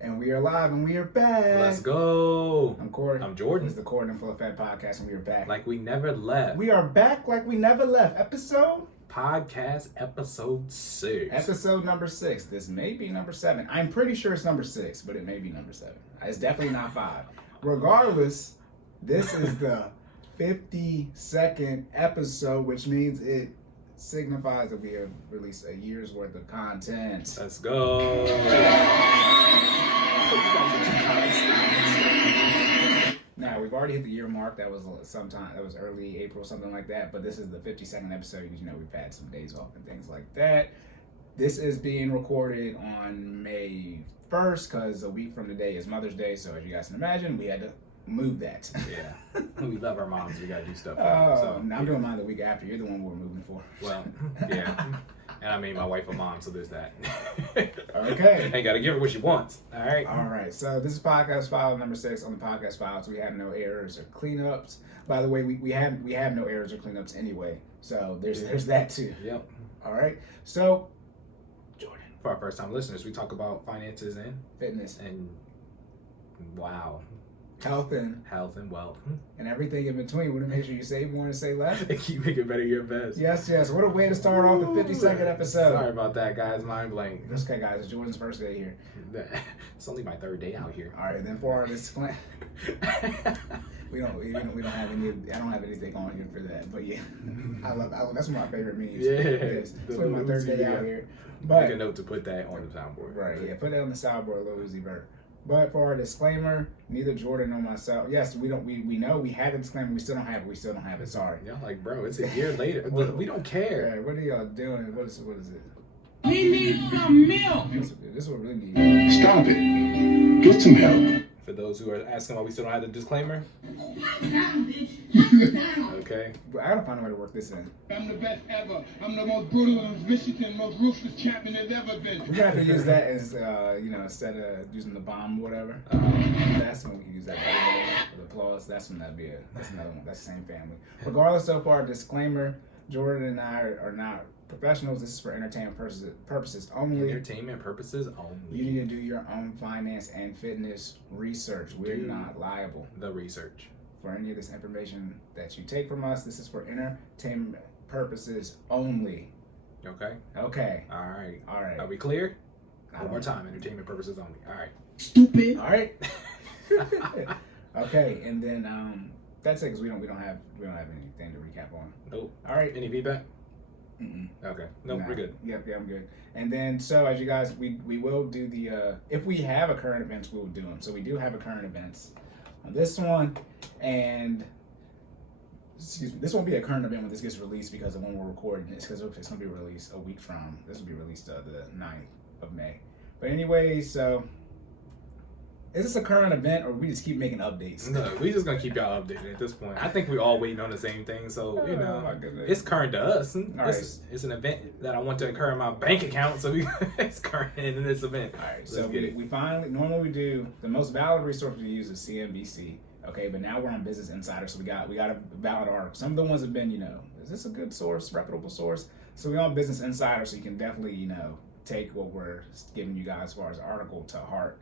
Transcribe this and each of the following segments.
And we are live and we are back. Let's go. I'm Cory. I'm Jordan. This is the Cordan FinallyFit podcast and we are back. Like we never left. We are back like we never left. Podcast episode 6. Episode number 6. This may be number 7. I'm pretty sure it's number 6, but it may be number 7. It's definitely not 5. Regardless, this is the 52nd episode, which means it signifies that we have released a year's worth of content. Let's go. Now, we've already hit the year mark. That was sometime, that was early April, something like that. But this is the 52nd episode because, we've had some days off and things like that. This is being recorded on May 1st because a week from today is Mother's Day. So as you guys can imagine, we had to move that. Yeah. We love our moms. We got to do stuff. I'm doing mine the week after. You're the one we're moving for. Well, yeah. And I mean, my wife a mom, so there's that. Okay. Ain't got to give her what she wants. All right. All right. So this is podcast file number 6 on the podcast files. We have no errors or cleanups. By the way, we have no errors or cleanups anyway. So there's that too. Yep. All right. So, Jordan. For our first time listeners, we talk about finances and fitness and wow. Health and wealth. And everything in between. We want to make sure you save more and say less. And keep making better your best. Yes. What a way to start off the 52nd episode. Sorry about that, guys. Mind blank. It's okay, guys. It's Jordan's first day here. It's only my 3rd day out here. All right, then for our disclaimer, we don't have any. I don't have anything on here for that. But yeah, I love that's one of my favorite memes. Yeah, it's only my 3rd day out here. But make a note to put that on the soundboard. Right. Yeah, put that on the soundboard, Lil Uzi Vert. But for our disclaimer, neither Jordan nor myself. Yes, we know we had a disclaimer. We still don't have it. Sorry. Y'all like, bro, it's a year later. We don't care. Right, what are y'all doing? What is it? We need some milk. This is what we really need. Stop it. Get some help. For those who are asking why we still don't have the disclaimer. Okay. But I gotta find a way to work this in. I'm the best ever. I'm the most brutal and vicious and most ruthless champion there's ever been. We're gonna have to use that as instead of using the bomb or whatever. That's when we can use that for the applause. That's when that's another one. That's the same family. Regardless, so far, disclaimer: Jordan and I are not professionals. This is for entertainment purposes only. Entertainment purposes only. You need to do your own finance and fitness research. We're not liable. The research. For any of this information that you take from us, this is for entertainment purposes only. Okay. Okay. All right. Are we clear? One more time. Entertainment purposes only. All right. Stupid. All right. Okay, and then that's it because we don't have anything to recap on. Nope. All right. Any feedback? Mm-mm. Okay. Nope. We're good. Yep. Yeah, I'm good. And then so as you guys, we will do the if we have a current events, we will do them. So we do have a current events on this one, and excuse me, this won't be a current event when this gets released because of when we're recording this, because it's going to be released a week from, this will be released the 9th of May. But anyway, so is this a current event or we just keep making updates? No, we just going to keep y'all updated at this point. I think we're all waiting on the same thing, so, my goodness. It's current to us. It's an event that I want to occur in my bank account, so it's current in this event. All right, so we finally, normally we do, the most valid resource we use is CNBC. Okay, but now we're on Business Insider, so we got a valid article. Some of the ones have been, is this a good source, reputable source? So we're on Business Insider, so you can definitely, take what we're giving you guys as far as article to heart.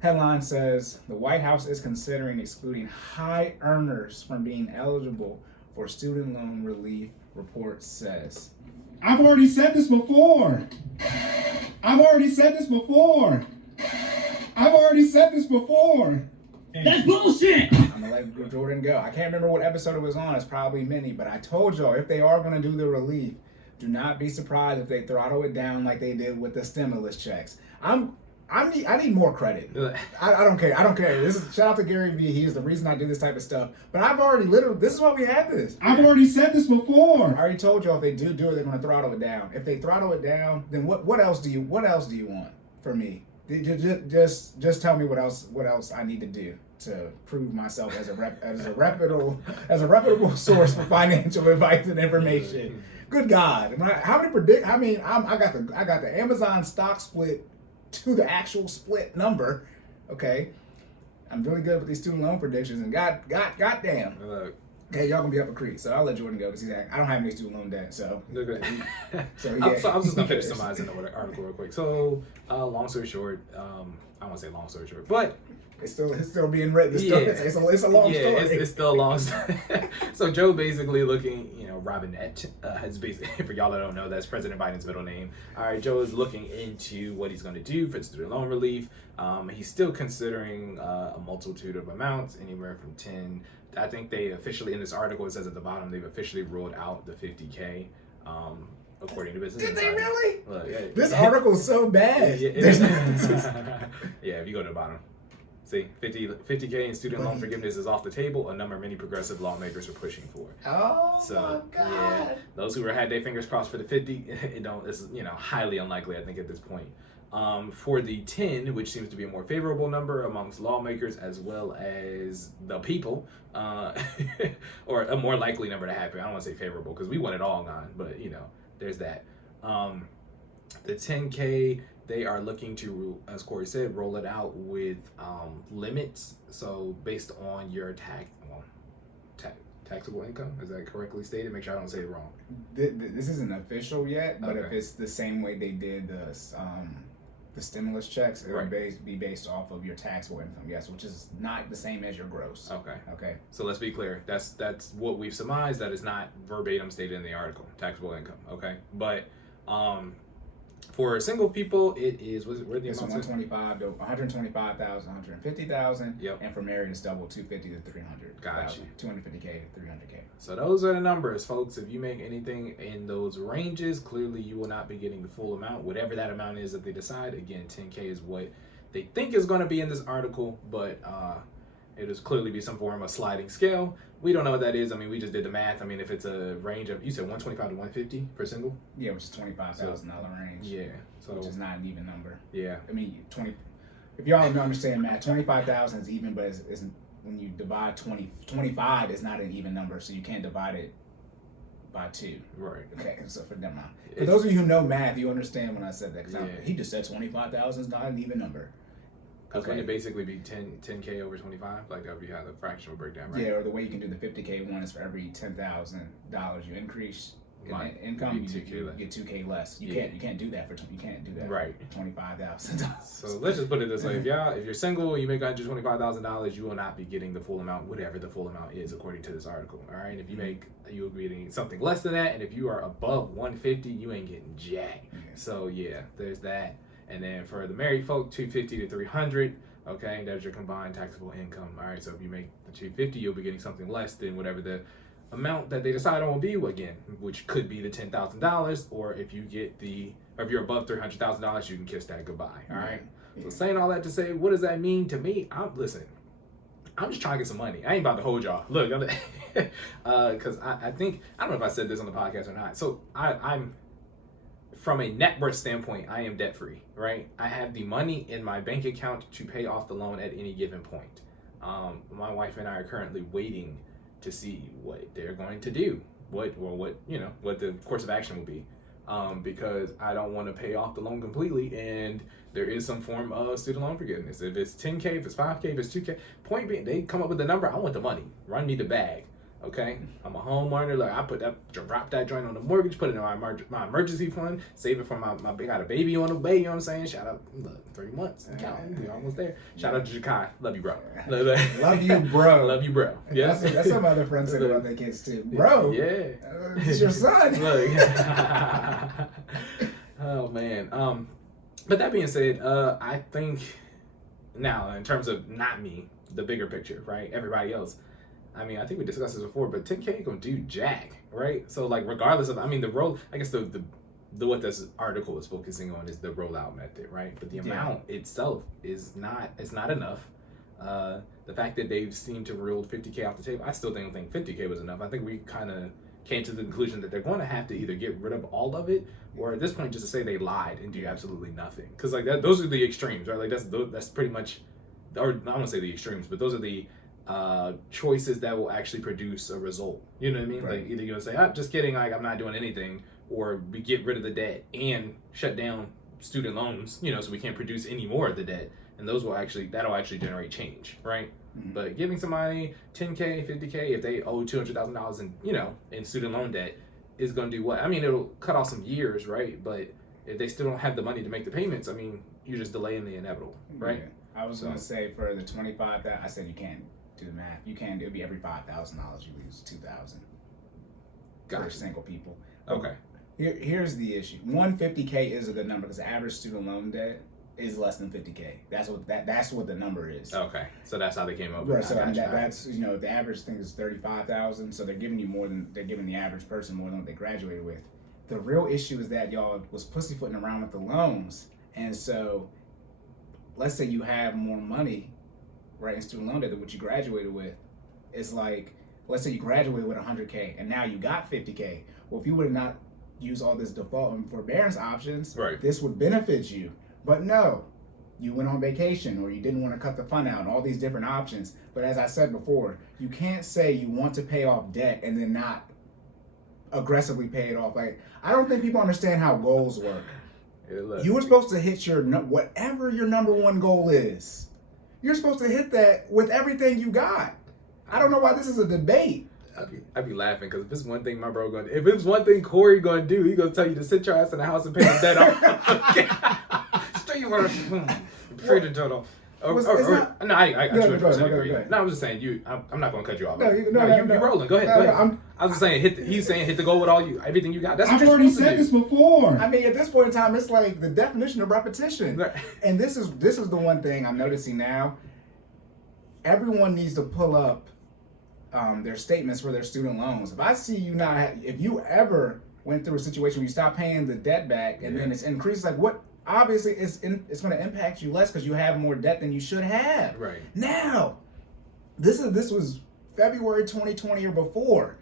Headline says, the White House is considering excluding high earners from being eligible for student loan relief, report says. I've already said this before. That's bullshit. I'm gonna let Jordan go. I can't remember what episode it was on. It's probably many, but I told y'all if they are gonna do the relief, do not be surprised if they throttle it down like they did with the stimulus checks. I need more credit. I don't care. This is shout out to Gary Vee. He is the reason I do this type of stuff. But I've already this is why we had this. I've already said this before. I already told y'all if they do it, they're gonna throttle it down. If they throttle it down, then what else do you want from me? Just tell me what else I need to do to prove myself as a reputable source for financial advice and information. Good God, I got the Amazon stock split to the actual split number. Okay, I'm really good with these student loan predictions, and goddamn. Look, Okay, y'all gonna be up a creek, so I'll let Jordan go because he's like, I don't have any student loan debt, so. Okay. So I yeah. was just gonna finish summarizing the article real quick. So, long story short, I won't say long story short, but It's still being written. It's a long story. It's still a long story. So Joe basically looking, Robinette has basically, for y'all that don't know, that's President Biden's middle name. All right, Joe is looking into what he's going to do for student loan relief. He's still considering a multitude of amounts, anywhere from 10. I think they officially, in this article, it says at the bottom, they've officially ruled out the 50K. According to Business Did they Insider. really? Look, yeah. This article's so bad. Yeah, if you go to the bottom. See, 50K in student loan forgiveness is off the table, a number many progressive lawmakers are pushing for. Oh So, my God. yeah, those who had their fingers crossed for the 50, it's highly unlikely, I think, at this point. For the 10, which seems to be a more favorable number amongst lawmakers as well as the people, or a more likely number to happen. I don't want to say favorable because we want it all gone, but there's that. The 10K, they are looking to, as Cory said, roll it out with limits. So based on your taxable income, is that correctly stated? Make sure I don't say it wrong. This isn't official yet, but if Okay. it's the same way they did the stimulus checks, it Right. would be based off of your taxable income, yes, which is not the same as your gross. Okay. Okay. So let's be clear. That's what we've surmised. That is not verbatim stated in the article. Taxable income. Okay. But for single people, it is. Where the It's amounts? 125 to 125,000, 150,000. Yep. And for married, it's double 250 to 300. Gotcha. 250K to 300K. So those are the numbers, folks. If you make anything in those ranges, clearly you will not be getting the full amount, whatever that amount is that they decide. Again, 10K is what they think is going to be in this article, but it is clearly be some form of sliding scale. We don't know what that is. I mean, we just did the math. I mean, if it's a range of, you said 125 to 150 for single? Yeah, which is $25,000 range. Yeah. So Which is not an even number. yeah. I mean, if y'all don't understand math, 25,000 is even, but it's when you divide 25 is not an even number, so you can't divide it by 2. Right. Okay, so for them, for those of you who know math, you understand when I said that. 'Cause Yeah. he just said 25,000 is not an even number. Because wouldn't it basically be 10K over 25? Like that would be how the fraction would break down, right? Yeah, or the way you can do the 50K one is for every $10,000 you increase in Right. income, It'd be you 2K less. get 2K less. You Yeah. can't do that for Right. $25,000. So let's just put it this way: if you're single, you make $125,000, you will not be getting the full amount, whatever the full amount is, according to this article. All right. If you'll be getting something less than that, and if you are above 150, you ain't getting jack. Okay. So yeah, there's that. And then for the married folk, 250 to 300. Okay, that's your combined taxable income. All right. So if you make the 250, you'll be getting something less than whatever the amount that they decide on will be, again, which could be the $10,000, or if you're above $300,000, you can kiss that goodbye. All right. Yeah. So saying all that to say, what does that mean to me? I'm just trying to get some money. I ain't about to hold y'all. Look, because I think, I don't know if I said this on the podcast or not. So I'm from a net worth standpoint, I am debt free, right? I have the money in my bank account to pay off the loan at any given point. My wife and I are currently waiting to see what they're going to do, what the course of action will be, because I don't want to pay off the loan completely, and there is some form of student loan forgiveness. If it's 10K, if it's 5K, if it's 2K, point being, they come up with the number. I want the money. Run me the bag. Okay, I'm a homeowner. Like I drop that joint on the mortgage, put it in my emergency fund, save it for my got a baby on the way. You know what I'm saying? Shout out, 3 months, counting, we're almost there. Shout out to Jakai, love you, bro. Love you, bro. Love you, bro. Yeah, That's some other friends say about their kids too, bro. Yeah, It's your son. Look. Oh man. But that being said, I think now in terms of not me, the bigger picture, right? Everybody else. I mean, I think we discussed this before, but 10K ain't gonna do jack, right? So like, regardless of, I mean, the roll, I guess the what this article is focusing on is the rollout method, right? But the amount itself is not, it's not enough. The fact that they've seemed to rule 50K off the table, I still don't think 50K was enough. I think we kind of came to the conclusion that they're going to have to either get rid of all of it, or at this point just to say they lied and do absolutely nothing. Because like those are the extremes, right? Like that's pretty much, or I don't want to say the extremes, but those are the choices that will actually produce a result. You know what I mean? Right. Like either you're gonna say, just kidding, like I'm not doing anything, or we get rid of the debt and shut down student loans, so we can't produce any more of the debt, and that'll actually generate change, right? But giving somebody $10K, $50K if they owe $200,000 in student loan debt is going to do what? I mean, it'll cut off some years, right? But if they still don't have the money to make the payments, I mean, you're just delaying the inevitable, right? Yeah. I was going to say for the 25 that I said you can't do the math. You can't. It'll be every $5,000 you lose $2,000 for single people. Okay. Here's the issue. 150K is a good number because the average student loan debt is less than 50K. That's what the number is. Okay, so that's how they came up with Right. that. So I mean, that's the average thing is 35,000. So they're giving the average person more than what they graduated with. The real issue is that y'all was pussyfooting around with the loans, and so let's say you have more money, right, in student loan debt than what you graduated with. It's like, let's say you graduated with 100K and now you got 50K. Well, if you would have not used all this default and forbearance options, right, this would benefit you. But no, you went on vacation or you didn't want to cut the fund out and all these different options. But as I said before, you can't say you want to pay off debt and then not aggressively pay it off. Like, I don't think people understand how goals work. You were supposed to hit whatever your number one goal is. You're supposed to hit that with everything you got. I don't know why this is a debate. I'd be laughing because if it's one thing if it was one thing Corey gonna do, he gonna tell you to sit your ass in the house and pay the debt off. Stay your free the total. I got you. No, I'm just saying I'm not gonna cut you off. You're rolling. Go ahead. I was just saying he's saying hit the goal with everything you got. That's what I've already said this before. I mean, at this point in time, it's like the definition of repetition. Right. And this is the one thing I'm noticing now. Everyone needs to pull up their statements for their student loans. If I see you if you ever went through a situation where you stop paying the debt back and then it's increased, like what? Obviously, it's going to impact you less because you have more debt than you should have. Right. Now, this was February 2020 or before.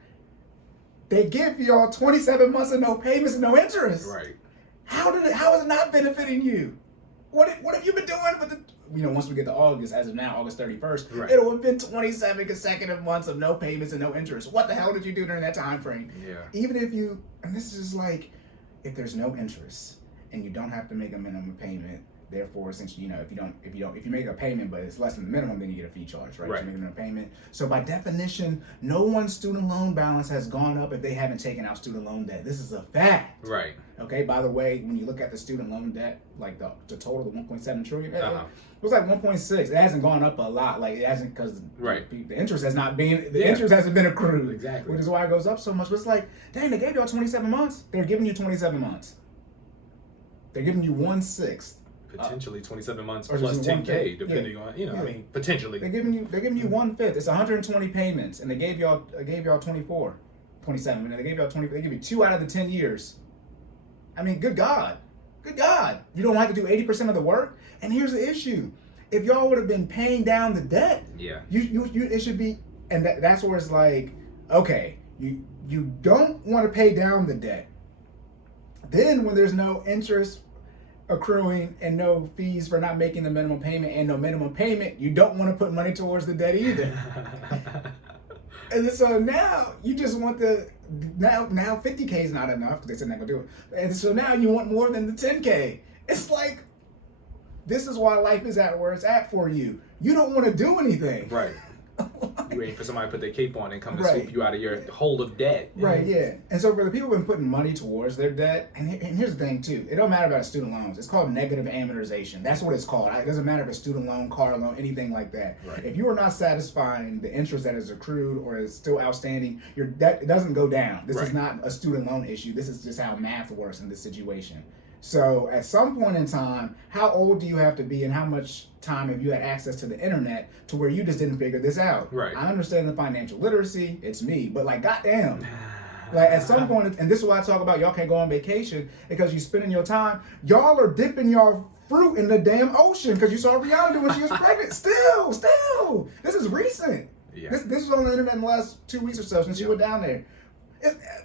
They give y'all 27 months of no payments and no interest. Right. How is it not benefiting you? What have you been doing with the? Once we get to August, as of now, August 31st, right, it'll have been 27 consecutive months of no payments and no interest. What the hell did you do during that time frame? Yeah. Even if and this is like, if there's no interest and you don't have to make a minimum payment, therefore, essentially, if you make a payment but it's less than the minimum, then you get a fee charge, right? Right. You make a minimum payment. So by definition, no one's student loan balance has gone up if they haven't taken out student loan debt. This is a fact. Right. Okay. By the way, when you look at the student loan debt, like the total, the 1.7 trillion, it was like 1.6. It hasn't gone up a lot. Like it hasn't because the interest has not been interest hasn't been accrued. Exactly. Which is why it goes up so much. But it's like, dang, they gave y'all 27 months. They're giving you 27 months. They're giving you 1/6. Potentially 27 months or plus 10K, 1/5. depending on I mean, potentially. They're giving you 1/5. It's 120 payments, and they gave y'all 24, 27. They gave y'all 20. They give you 2 out of the 10 years. I mean, good God, you don't have to do 80% of the work. And here's the issue: if y'all would have been paying down the debt, you it should be, and that's where it's like, okay, you don't want to pay down the debt. Then when there's no interest accruing and no fees for not making the minimum payment and no minimum payment, you don't want to put money towards the debt either. And so now you just want now 50K is not enough because they said they're not gonna do it. And so now you want more than the 10K. It's like, this is why life is at where it's at for you. You don't want to do anything. Right. You wait for somebody to put their cape on and come and swoop you out of your hole of debt. Right, yeah. And so for the people who've been putting money towards their debt, and here's the thing too, it don't matter about student loans. It's called negative amortization. That's what it's called. It doesn't matter if it's student loan, car loan, anything like that. Right. If you are not satisfying the interest that is accrued or is still outstanding, your debt doesn't go down. This is not a student loan issue. This is just how math works in this situation. So at some point in time, how old do you have to be and how much time have you had access to the internet to where you just didn't figure this out? Right. I understand the financial literacy, it's me, but like, goddamn. Like at some point, and this is why I talk about y'all can't go on vacation because you spending your time, y'all are dipping your fruit in the damn ocean because you saw Rihanna do when she was pregnant. Still, this is recent. Yeah. This was on the internet in the last 2 weeks or so since you were down there.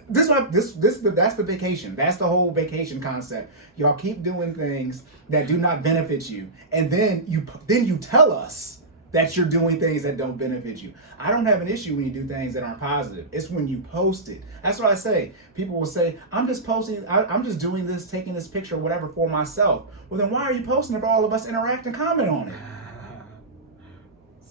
That's the vacation. That's the whole vacation concept. Y'all keep doing things that do not benefit you, and then you tell us that you're doing things that don't benefit you. I don't have an issue when you do things that aren't positive. It's when you post it. That's what I say. People will say, I'm just posting, I'm just doing this, taking this picture or whatever for myself. Well, then why are you posting it for all of us interact and comment on it?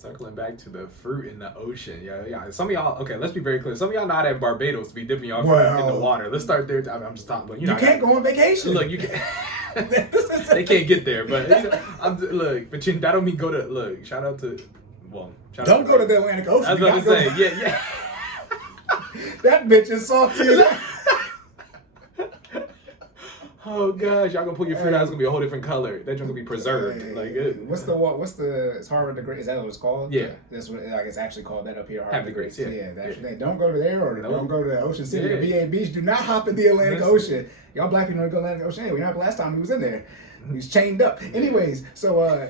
Circling back to the fruit in the ocean, yeah. Some of y'all, okay, let's be very clear. Some of y'all not at Barbados be dipping y'all fruit in the water. Let's start there. I'm just talking, but you can't go on vacation. Look, you can't. They can't get there, but look, but that don't mean go to look. Shout out to, don't go to the Atlantic Ocean. I was about to say, yeah. That bitch is salty. Oh gosh, y'all gonna pull your fruit out. It's gonna be a whole different color. That joint's gonna be preserved. What's the? It's Harvard the Great. Is that what it's called? Yeah. That's what it's actually called. That up here. Have the Greats. Yeah. Don't go to there or don't go to Ocean City or VA Beach. Do not hop in the Atlantic Ocean. Y'all black people don't go to the Atlantic Ocean. Anyway, not the last time he was in there. He was chained up. Anyways, so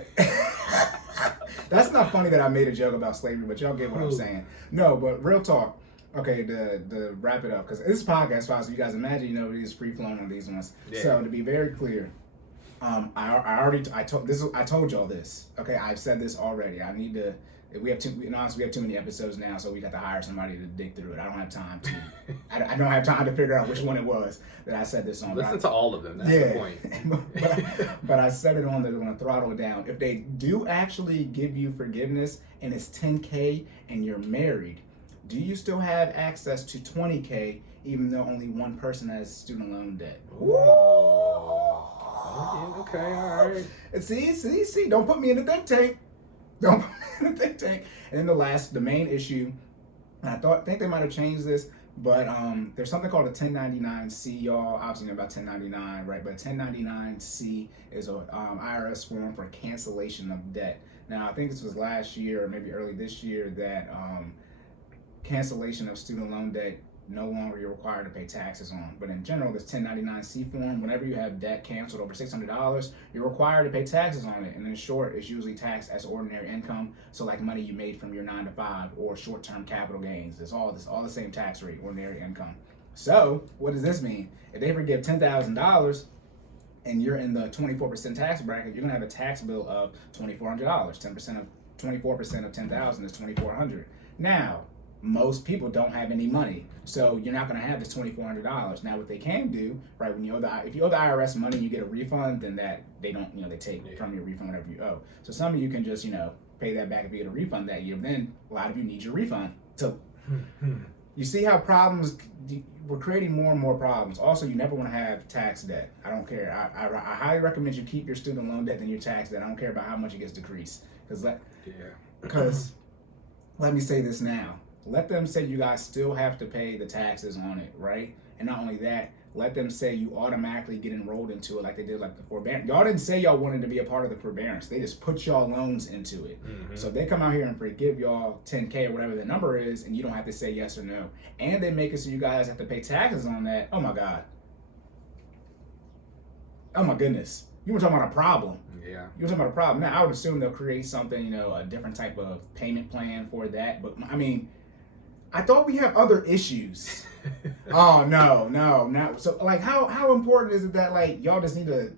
that's not funny that I made a joke about slavery, but y'all get what I'm saying. No, but real talk. Okay, to wrap it up, because this is podcast files, so you guys imagine, these free flowing on these ones. Yeah. So to be very clear, I told y'all this. Okay, I've said this already. I need to. We have too many episodes now, so we got to hire somebody to dig through it. I don't have time to. I don't have time to figure out which one it was that I said this on. Listen to all of them. That's the point. but I said it on the throttle down. If they do actually give you forgiveness and it's $10K and you're married, do you still have access to $20K even though only one person has student loan debt? Ooh. Okay, all right. See, don't put me in the think tank. Don't put me in the think tank. And then the main issue, and I think they might have changed this, but there's something called a 1099-C, y'all. Obviously, you know about 1099, right? But 1099-C is a IRS form for cancellation of debt. Now, I think this was last year or maybe early this year that cancellation of student loan debt no longer you're required to pay taxes on. But in general, this 1099-C form, whenever you have debt canceled over $600, you're required to pay taxes on it. And in short, it's usually taxed as ordinary income. So like money you made from your 9-to-5 or short-term capital gains. It's all the same tax rate, ordinary income. So what does this mean? If they forgive $10,000 and you're in the 24% tax bracket, you're gonna have a tax bill of $2,400. 24% of 10,000 is $2,400. Now, most people don't have any money, so you're not going to have this $2,400. Now, what they can do, right, if you owe the IRS money, you get a refund, then that they don't, they take from your refund whatever you owe. So some of you can just, pay that back if you get a refund that year. But then a lot of you need your refund. So you see how we're creating more and more problems. Also, you never want to have tax debt. I don't care. I highly recommend you keep your student loan debt than your tax debt. I don't care about how much it gets decreased. Because let me say this now. Let them say you guys still have to pay the taxes on it, right? And not only that, let them say you automatically get enrolled into it like they did like the forbearance. Y'all didn't say y'all wanted to be a part of the forbearance. They just put y'all loans into it. Mm-hmm. So they come out here and forgive y'all $10K or whatever the number is, and you don't have to say yes or no. And they make it so you guys have to pay taxes on that. Oh my God. Oh my goodness. You were talking about a problem. Yeah. You were talking about a problem. Now, I would assume they'll create something, a different type of payment plan for that. But I mean, I thought we have other issues. Oh, no. So, like, how important is it that, like, y'all just need to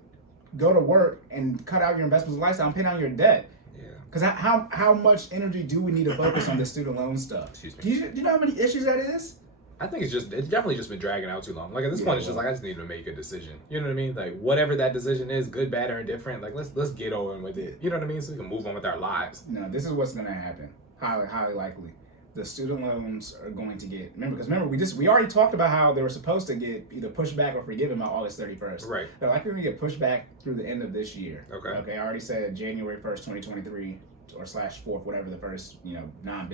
go to work and cut out your investments and lifestyle and pay down your debt? Yeah. Because how much energy do we need to focus on this student loan stuff? Excuse me. Do you know how many issues that is? I think it's definitely just been dragging out too long. Like, at this point, it's just like, I just need to make a decision. You know what I mean? Like, whatever that decision is, good, bad, or indifferent, like, let's get on with it. You know what I mean? So we can move on with our lives. No, this is what's going to happen. Highly likely. The student loans are going to get, remember, we already talked about how they were supposed to get either pushed back or forgiven by August 31st. Right. They're likely going to get pushed back through the end of this year. Okay. I already said January 1st, 2023 or /4th, whatever the first,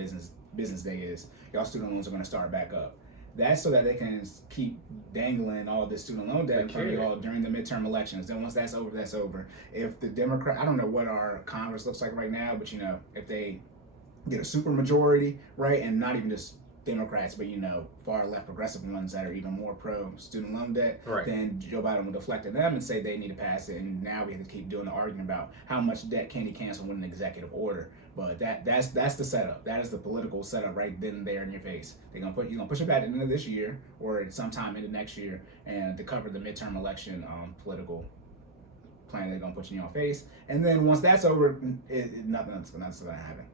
business day is. Y'all student loans are going to start back up. That's so that they can keep dangling all this student loan debt from y'all during the midterm elections. Then once that's over, that's over. If the I don't know what our Congress looks like right now, but if they get a super majority, right, and not even just Democrats, but far left progressive ones that are even more pro student loan debt, right, then Joe Biden will deflect to them and say they need to pass it. And now we have to keep doing the argument about how much debt can he cancel with an executive order. But that's the setup. That is the political setup right then and there in your face. He's gonna push it back at the end of this year or sometime into next year, and to cover the midterm election political plan they're gonna put in your face. And then once that's over, nothing's gonna happen.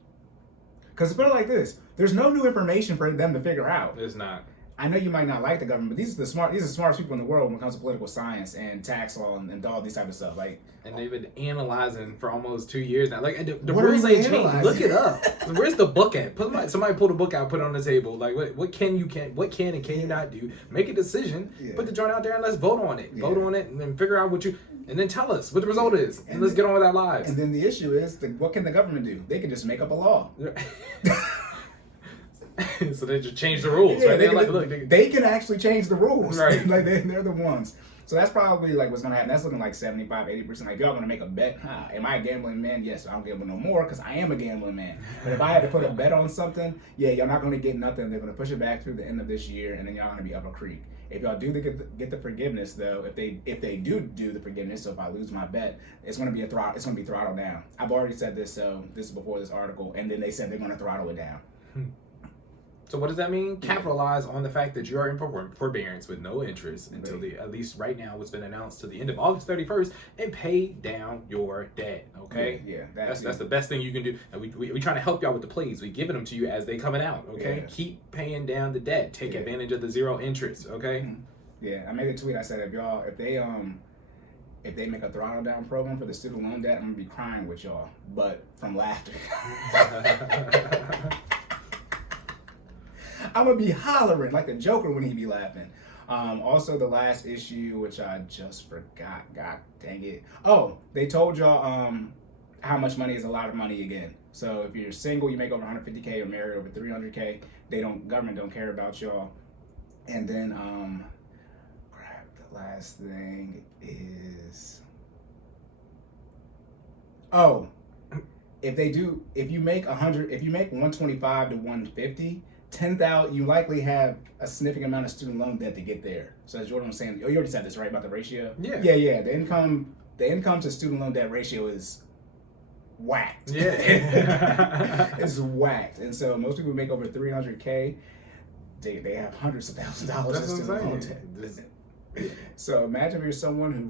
Because put it like this, there's no new information for them to figure out. There's not. I know you might not like the government, but these are the smartest people in the world when it comes to political science and tax law and all these type of stuff. Like, and they've been analyzing for almost 2 years now. Like the What are rules they ain't changed. analyzing? Look it up. Where's the book at? Somebody pull the book out, put it on the table. Like what can and can you not do? Make a decision. Yeah. Put the joint out there and let's vote on it. Yeah. Vote on it and then figure out and then tell us what the result is. And let's get on with our lives. And then the issue is, what can the government do? They can just make up a law. So they just change the rules, Yeah, right? they, They're can, look, they can actually change the rules. Right. Like they're the ones. So that's probably like what's gonna happen. That's looking like 75, 80%. Like, if y'all gonna make a bet, am I a gambling man? Yes, I don't gamble no more because I am a gambling man. But if I had to put a bet on something, yeah, y'all not gonna get nothing. They're gonna push it back through the end of this year, and then y'all gonna be up a creek. If y'all do get the forgiveness though, if they do the forgiveness, so if I lose my bet, it's gonna be throttled down. I've already said this, so this is before this article, and then they said they're gonna throttle it down. So what does that mean? Capitalize on the fact that you are in forbearance with no interest until at least right now what's been announced to the end of August 31st, and pay down your debt. Okay, Yeah, that's the best thing you can do. And we trying to help y'all with the plays. We giving them to you as they coming out. Okay, Yeah. Keep paying down the debt. Take advantage of the zero interest. Okay. Yeah, I made a tweet. I said if they make a throttle down program for the student loan debt, I'm gonna be crying with y'all, but from laughter. I'm gonna be hollering like the Joker when he be laughing. Also, the last issue, which I just forgot. God dang it! Oh, they told y'all how much money is a lot of money again. So if you're single, you make over 150K, or married over 300K. Government don't care about y'all. And then the last thing is, if you make 125 to 150. 10,000, you likely have a significant amount of student loan debt to get there. So as Jordan was saying, you already said this, right, about the ratio? Yeah. Yeah. The income to student loan debt ratio is whacked. Yeah. It's whacked. And so most people who make over 300K, they have hundreds of thousands of dollars in student loan debt. So imagine if you're someone who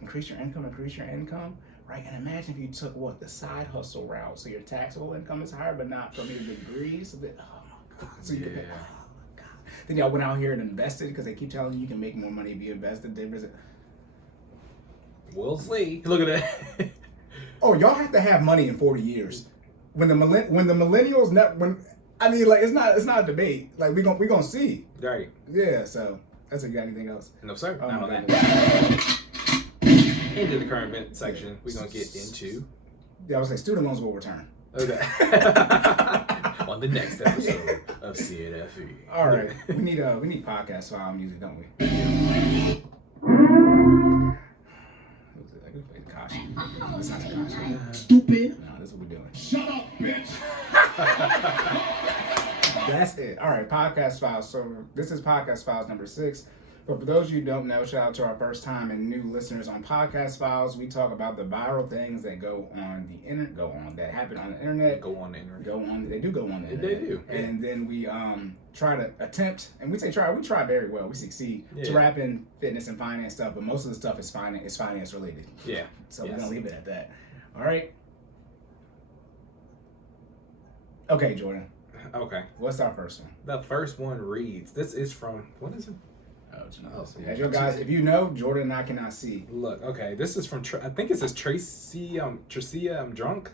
increase your income, right? And imagine if you took the side hustle route. So your taxable income is higher, but not from your degrees. So you can pay, oh my God. Then y'all went out here and invested because they keep telling you can make more money if you invested. We'll see. Look at that. Oh, y'all have to have money in 40 years. When the millennials it's not a debate. Like we gonna see. Right. Yeah. So that's you got anything else? No, sir. Oh, Not on my that. Into the current event section, we're gonna get into. Yeah, I was like, student loans will return. Okay. On the next episode of CNFE. All right, we need podcast file music, don't we? It's not Takashi. Stupid. No, this is what we're doing. Shut up, bitch. That's it. All right, podcast files. So this is podcast files number 6. But for those of you who don't know, shout out to our first time and new listeners on Podcast Files. We talk about the viral things that go on the internet, that happen on the internet. Go on the internet. They do go on the internet. They do. And then we try to attempt, and we try very well. We succeed to wrap in fitness and finance stuff, but most of the stuff is finance related. Yeah. So we're gonna leave it at that. All right. Okay, Jordan. Okay. What's our first one? The first one reads. This is from what is it? As your guys, if you know, Jordan and I cannot see. Look, okay, this is from I think it says Tracy. Tricia, I'm drunk.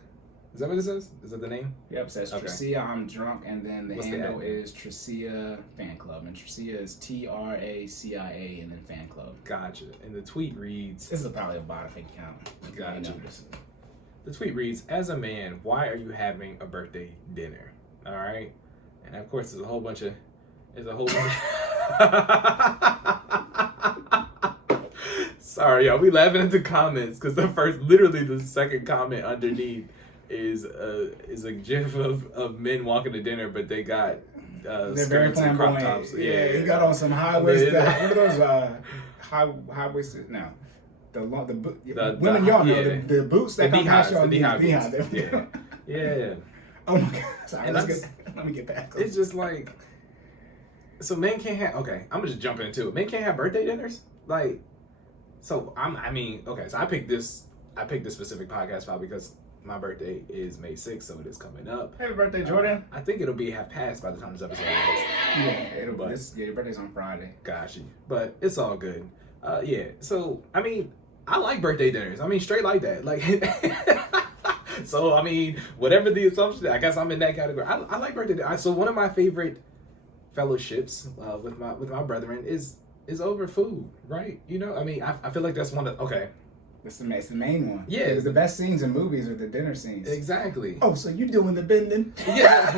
Is that what it says? Is that the name? Yep, it says Tricia, I'm drunk, and then the handle is Tricia Fan Club, and Tricia is TRACIA, and then Fan Club. Gotcha. And the tweet reads. This is probably a bot fake account. Gotcha. The tweet reads: "As a man, why are you having a birthday dinner?" All right, and of course, there's a whole bunch. Sorry, y'all. We laughing at the comments because the second comment underneath is a gif of men walking to dinner, but they got they're very skirts and crop flamboyant. tops. Yeah, he got on some high waisted. What are those high waisted? No, the women y'all know the boots that come high on the beehive. Yeah. Oh my God. Sorry, let me get back. It's just like. So men can't have. Okay, I'm gonna just jump into it. Men can't have birthday dinners. Like, so okay. So I picked this specific podcast file because my birthday is May 6th, so it is coming up. Happy birthday, Jordan. I think it'll be half past by the time this episode is. Your birthday's on Friday. Gosh, but it's all good. Yeah. So I mean, I like birthday dinners. I mean, straight like that. Like, so I mean, whatever the assumption, I guess I'm in that category. I like birthday dinners. So one of my favorite fellowships with my brethren is over food, right? You know, I mean, I feel like that's one of It's the main one. Yeah. Because the best scenes in movies are the dinner scenes. Exactly. Oh, so you doing the bending? Yeah.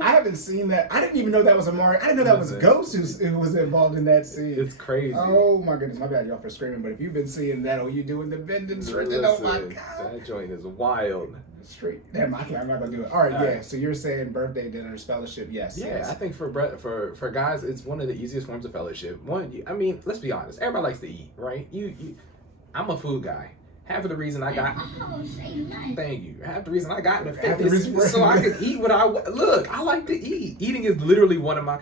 I haven't seen that. I didn't even know that was a Mario. I didn't know that was Ghost who was involved in that scene. It's crazy. Oh my goodness, my bad y'all for screaming, but if you've been seeing that, you doing the bending stretching, oh my god. That joint is wild. Straight. Damn, I'm not gonna do it. All right. So you're saying birthday dinners, fellowship, yes. Yeah, yes. I think for guys, it's one of the easiest forms of fellowship. I mean, let's be honest. Everybody likes to eat, right? I'm a food guy. Half of the reason I got, thank you. Half the reason I got in the fitness is so I can eat what I look. I like to eat. Eating is literally one of my,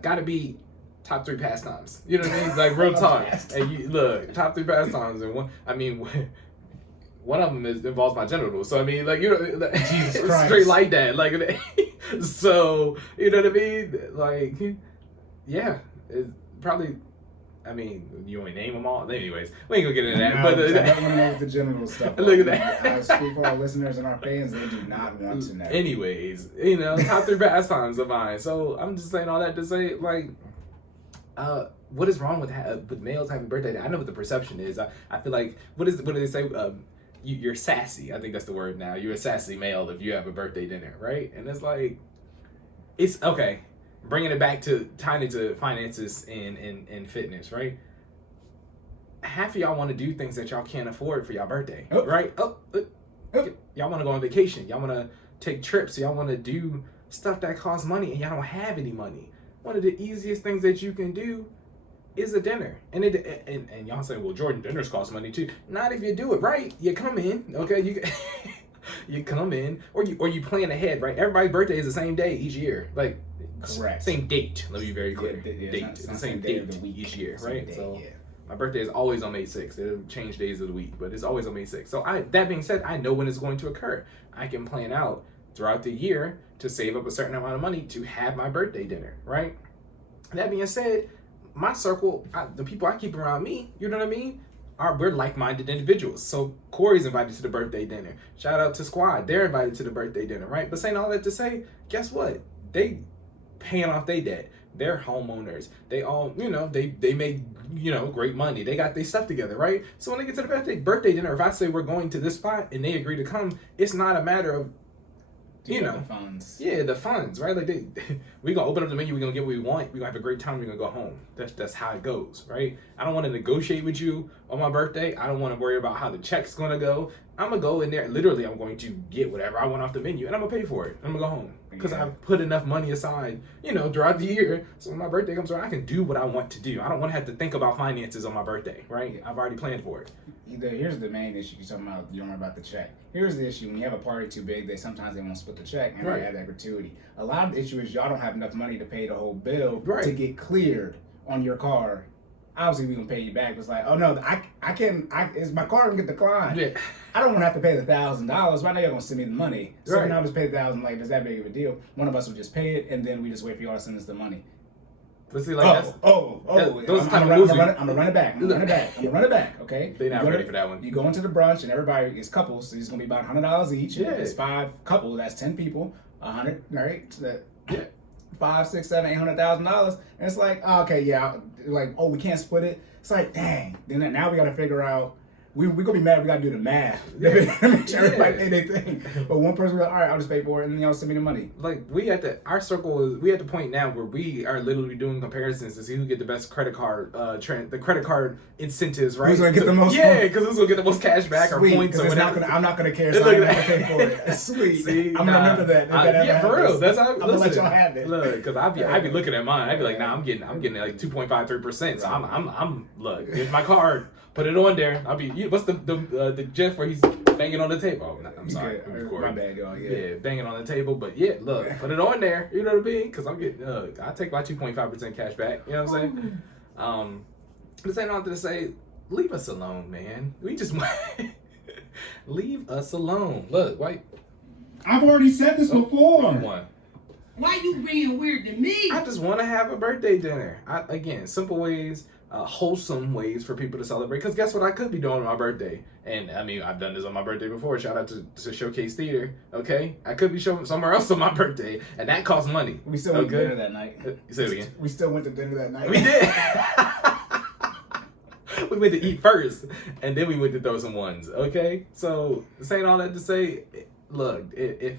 gotta be top 3 pastimes. You know what I mean? Like real talk. And you look, top 3 pastimes, and one of them involves my genitals. So I mean, like, you know, Jesus it's Christ. straight like that. Like, so you know what I mean? Like, yeah, it's probably. I mean, you want to name them all? Anyways, we ain't gonna get into that. No, But I don't want to know what the general stuff. Look at that. I speak for our listeners and our fans; they do not want to know. Anyways, you know, top 3 pastimes of mine. So I'm just saying all that to say, like, what is wrong with males having birthday day? I know what the perception is. I feel like what do they say? You're sassy. I think that's the word now. You're a sassy male if you have a birthday dinner, right? And it's like, it's okay. Bringing it back to tying into finances and fitness, right? Half of y'all want to do things that y'all can't afford for y'all birthday, right? Y'all want to go on vacation. Y'all want to take trips. Y'all want to do stuff that costs money, and y'all don't have any money. One of the easiest things that you can do is a dinner, and y'all say, well, Jordan, dinners cost money too. Not if you do it right. You come in, okay? You come in, or you plan ahead, right? Everybody's birthday is the same day each year, like. Correct. Same date. Let me be very clear. Yeah, date. It's It's not the same day date of the week each year, same right? day, So yeah. my birthday is always on May 6th. It'll change days of the week, but it's always on May 6th. So that being said, I know when it's going to occur. I can plan out throughout the year to save up a certain amount of money to have my birthday dinner, right? That being said, my circle, the people I keep around me, you know what I mean? We're like-minded individuals. So Corey's invited to the birthday dinner. Shout out to Squad. They're invited to the birthday dinner, right? But saying all that to say, guess what? They paying off their debt. They're homeowners. They all, you know, they make, you know, great money. They got their stuff together, right? So when they get to the birthday dinner, if I say we're going to this spot and they agree to come, it's not a matter of, you know, the funds. Yeah, the funds, right? Like we gonna open up the menu, we gonna get what we want, we gonna have a great time, we gonna go home. That's how it goes, right? I don't want to negotiate with you on my birthday. I don't want to worry about how the check's gonna go. I'm gonna go in there. Literally, I'm going to get whatever I want off the menu, and I'm gonna pay for it. I'm gonna go home because I've put enough money aside, you know, throughout the year. So when my birthday comes around, I can do what I want to do. I don't want to have to think about finances on my birthday, right? I've already planned for it. Here's the main issue you're talking about. You don't worry about the check. Here's the issue: when you have a party too big, sometimes they won't split the check and they add that gratuity. A lot of the issue is y'all don't have enough money to pay the whole bill to get cleared on your car. Obviously, we gonna pay you back. It's like, oh no, is my car gonna get declined? Yeah. I don't want to have to pay the $1,000. Right now, you're gonna send me the money. So now I'll just pay the $1,000. Like, is that big of a deal? One of us will just pay it, and then we just wait for y'all to send us the money. Let's see, like those kind of I'm gonna run it back. I'm gonna run it back. Okay. They're not ready for that one. You go into the brunch, and everybody is couples, so it's gonna be about $100 each. Yeah. It's 5 couples. That's 10 people. 100. Right. So yeah. $500, $600, $700, $800,000, and it's like, oh, okay, yeah, like, oh, we can't split it. It's like, dang. Then now we got to figure out. We're gonna be mad. We gotta do the math. Make sure everybody pay their thing. But one person will be like, all right, I'll just pay for it, and then y'all send me the money. Like we at the point now where we are literally doing comparisons to see who get the best credit card the credit card incentives, right? Who's gonna get the most? Yeah, because who's gonna get the most cash back or points or whatever. I'm not gonna care. So I'm not gonna pay for it. Sweet. See, I'm gonna remember that. Yeah, for real. That's how. I'm gonna let y'all have it. Look, because I be looking at mine. I be like, nah, I'm getting like 2.53%. So I'm look. If my card. Put it on there. I'll be. What's the Jeff where he's banging on the table? Oh, I'm sorry. My bad, y'all. Yeah, banging on the table. But yeah, look, put it on there. You know what I mean? Because I'm getting. I take my 2.5% cash back. You know what I'm saying? This ain't nothing to say. Leave us alone, man. We just leave us alone. Look, I've already said this before. Wrong one. Why you being weird to me? I just want to have a birthday dinner. Again, simple ways, wholesome ways for people to celebrate. Because guess what I could be doing on my birthday? And I mean, I've done this on my birthday before. Shout out to Showcase Theater. Okay, I could be showing somewhere else on my birthday, and that costs money. We still went to dinner that night. Say it again. We still went to dinner that night. We did. We went to eat first, and then we went to throw some ones. Okay, so saying all that to say, look, if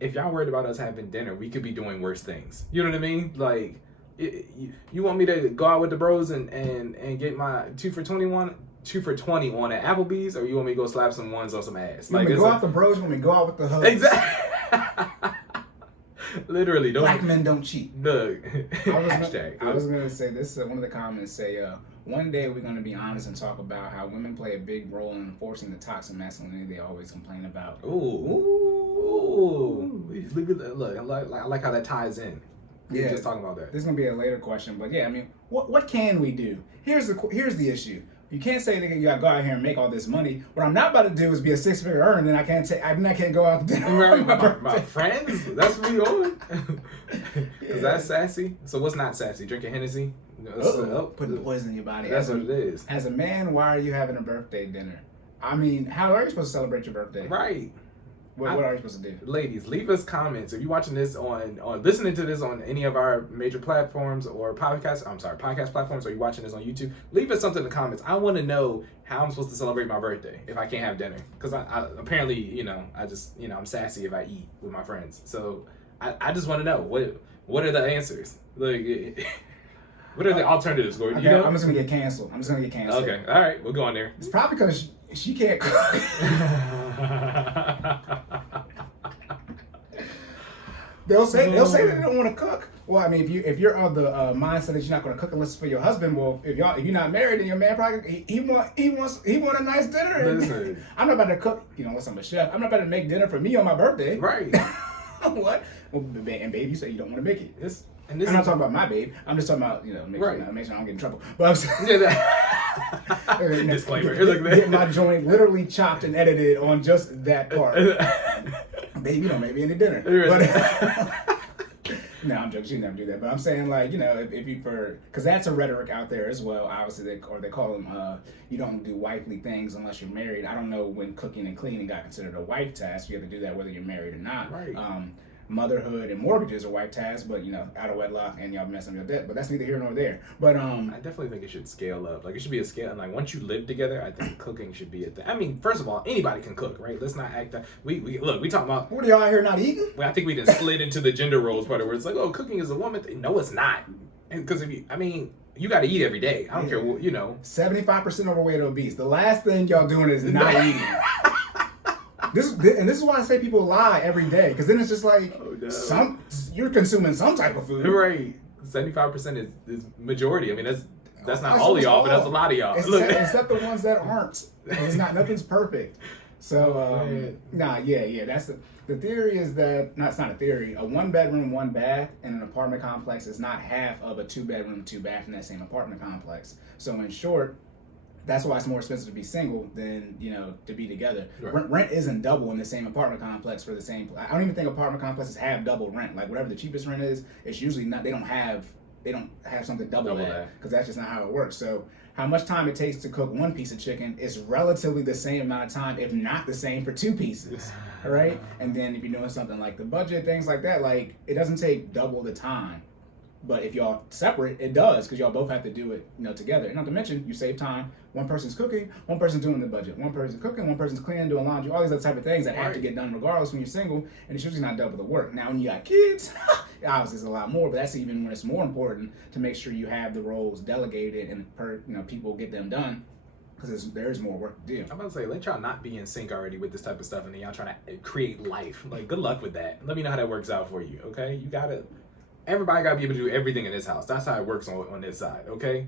y'all worried about us having dinner, we could be doing worse things. You know what I mean? Like, you want me to go out with the bros and get my 2 for 20 on at Applebee's, or you want me to go slap some ones on some ass? You want me to go out the bros, you want me to go out with the hoes. Exactly. Literally, don't. Black men don't cheat. Look. I was gonna say this. One of the comments say, one day we're gonna be honest and talk about how women play a big role in enforcing the toxic masculinity they always complain about. Ooh. Look, I like how that ties in. We were just talking about that. This is gonna be a later question, but yeah, I mean, what can we do? Here's the issue. You can't say nigga, you gotta go out here and make all this money. What I'm not about to do is be a 6-figure earner, and then I can't go out to dinner. My friends, that's what we on. Is that sassy? So what's not sassy? Drinking Hennessy? Putting poison in your body. That's what it is. As a man, why are you having a birthday dinner? I mean, how are you supposed to celebrate your birthday? Right. What are you supposed to do? Ladies, leave us comments. If you're watching this on listening to this on any of our major platforms or podcast platforms, or you're watching this on YouTube, leave us something in the comments. I want to know how I'm supposed to celebrate my birthday if I can't have dinner. Because I apparently, I'm sassy if I eat with my friends. So I just want to know, what are the answers? Like, what are the alternatives, Corey? Okay, I'm just going to get canceled. Okay, all right, we'll go on there. It's probably because she can't cook. They'll say that they don't want to cook. Well, I mean, if you're of the mindset that you're not going to cook unless it's for your husband, well, if you're not married, then your man probably he want a nice dinner. Listen. I'm not about to cook, unless I'm a chef. I'm not about to make dinner for me on my birthday. Right. What? Well, and babe, you said you don't want to make it. I'm not talking about my babe. I'm just talking about make sure I don't get in trouble. But I'm saying, disclaimer. Get my joint literally chopped and edited on just that part. Babe, you don't make me any dinner. But no, I'm joking. She never do that. But I'm saying, if you because that's a rhetoric out there as well. Obviously, they call them you don't do wifely things unless you're married. I don't know when cooking and cleaning got considered a wife task. You have to do that whether you're married or not. Right. Motherhood and mortgages are wife tasks, but out of wedlock and y'all messing with your debt. But that's neither here nor there. But I definitely think it should scale up. Like, it should be a scale. And once you live together, I think cooking should be a thing. I mean, first of all, anybody can cook, right? Let's not act that we talking about. What are y'all out here not eating? Well, I think we just slid into the gender roles part of where it's like, oh, cooking is a woman thing. No, it's not. Because you got to eat every day. I don't care. 75% overweight or obese. The last thing y'all doing is not eating. This is why I say people lie every day, because then it's just like you're consuming some type of food. Right. 75% is majority. I mean, that's not all of y'all, but that's a lot of y'all. Except the ones that aren't. Nothing's perfect. So that's the theory is that no, it's not a theory. A 1-bedroom, 1-bath in an apartment complex is not half of a 2-bedroom, 2-bath in that same apartment complex. So in short, that's why it's more expensive to be single than to be together. Right. Rent isn't double in the same apartment complex for the same. I don't even think apartment complexes have double rent. Like whatever the cheapest rent is, it's usually not. They don't have something double that because that's just not how it works. So how much time it takes to cook one piece of chicken is relatively the same amount of time, if not the same, for 2 pieces. All right, and then if you're doing something like the budget, things like that, like it doesn't take double the time. But if y'all separate, it does, because y'all both have to do it, together. And not to mention, you save time. One person's cooking, one person's doing the budget. One person's cooking, one person's cleaning, doing laundry, all these other type of things that have to get done regardless when you're single, and it's usually not double the work. Now, when you got kids, obviously it's a lot more, but that's even when it's more important to make sure you have the roles delegated and people get them done, because there's more work to do. I'm about to say, let y'all not be in sync already with this type of stuff, and then y'all trying to create life. Like, good luck with that. Let me know how that works out for you, okay? Everybody got to be able to do everything in this house. That's how it works on this side, okay?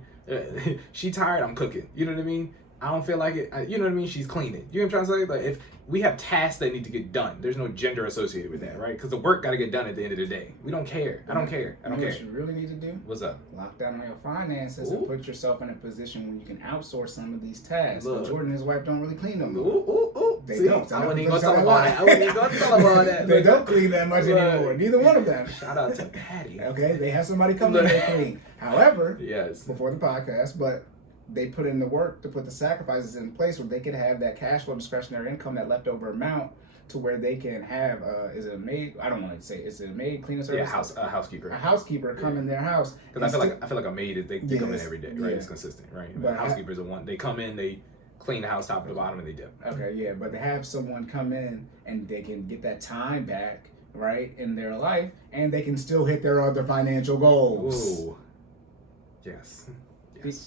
She tired, I'm cooking. You know what I mean? I don't feel like it. You know what I mean? She's cleaning. You know what I'm trying to say? Like, if we have tasks that need to get done, there's no gender associated with that, right? Because the work got to get done at the end of the day. We don't care. I don't care. I don't care. What you really need to do? What's up? Lock down on your finances Ooh. and put yourself in a position where you can outsource some of these tasks. Look. But Jordan and his wife don't really clean them. Ooh. They See, don't. I wouldn't even go tell them all that. I wouldn't even go tell them all that. They don't clean that much Look. anymore. Neither one of them. Shout out to Patty. Okay, they have somebody come in and clean. However, Yes. before the podcast, but they put in the work to put the sacrifices in place where they could have that cash flow discretionary income, that leftover amount, to where they can have is it a maid? I don't want to say is it a maid cleaning service? Yeah, housekeeper. A housekeeper come in their house. Because I feel like a maid is they come in Yes, every day, right? yeah. It's consistent, right? But But housekeepers are one. They come in, they clean the house top to the bottom, and they dip. Okay, yeah, but to have someone come in and they can get that time back, right, in their life, and they can still hit their other financial goals. Ooh. Yes.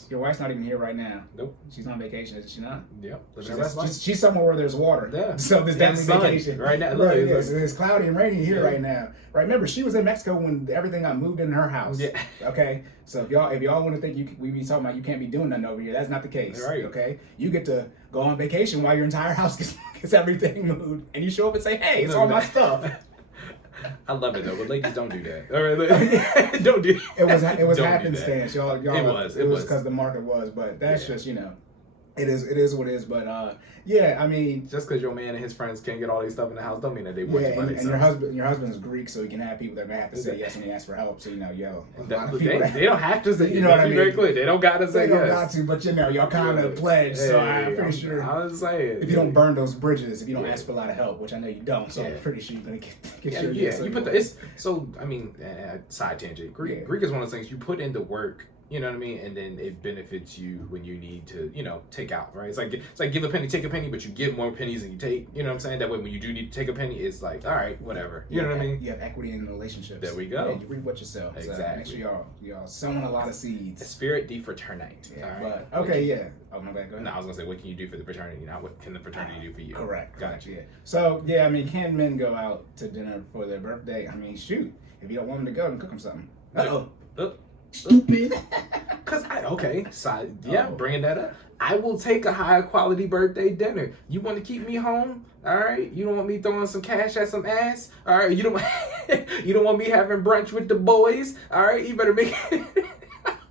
Your wife's not even here right now. Nope. She's on vacation, is she not? Yep. Living her best life. She's somewhere where there's water. Yeah. So there's Yeah, definitely sun vacation. right now. Right, Look, yeah, look. so it's cloudy and rainy here Yeah. right now. Right, remember, she was in Mexico when everything got moved in her house. Yeah. Okay? So if y'all want to think we be talking about you can't be doing nothing over here, that's not the case. Right. Okay? You get to go on vacation while your entire house gets everything moved, and you show up and say, hey, it's Look all at my that. stuff. I love it though, but ladies don't do that. All right, look. Don't do It was Don't do that. happenstance, y'all. It was because the market was, but that's Yeah. just it is what it is. But yeah, I mean, Just because your man and his friends can't get all these stuff in the house, don't mean that they want yeah, you by and themselves. your husband's Greek, so you can have people that may have to say yes when they ask for help. So a lot of They, people that- they don't have to say. You know what I be mean? Very clear. They don't gotta they say don't yes. got to, but y'all kind of pledge. So I'm pretty sure I was saying. if you don't burn those bridges, if you don't Yeah. ask for a lot of help, which I know you don't, so Yeah. I'm pretty sure you're gonna get Yeah, your yeah. yes. You put the it's so. I mean, side tangent. Greek. Yeah. Greek is one of those things you put into work. You know what I mean, and then it benefits you when you need to, take out. Right? It's like give a penny, take a penny, but you give more pennies than you take. You know what I'm saying? That way, when you do need to take a penny, it's like, all right, whatever. You know what I mean? You have equity in relationships. There we go. Yeah, you reap what you sow. So Exactly. make sure y'all sowing a lot of seeds. Spirit de fraternite. Yeah, all right. but okay, yeah. Oh my bad. Go ahead. No, I was gonna say, what can you do for the fraternity? Not what can the fraternity do for you? Correct. Gotcha. Yeah. So yeah, I mean, can men go out to dinner for their birthday? I mean, shoot. If you don't want them to go, then cook them something. Stupid. Bringing that up. I will take a high quality birthday dinner. You want to keep me home? All right. You don't want me throwing some cash at some ass? All right. You don't you don't want me having brunch with the boys? All right. You better make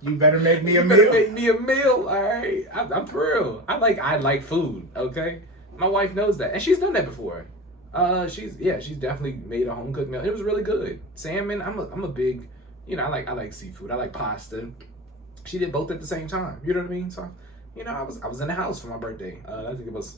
You better make me a you better meal. make me a meal. All right. I'm for real. I like food. Okay. My wife knows that, and she's done that before. She's definitely made a home cooked meal. It was really good. Salmon. I'm a big. I like seafood. I like pasta. She did both at the same time. You know what I mean? So, I was in the house for my birthday. I think it was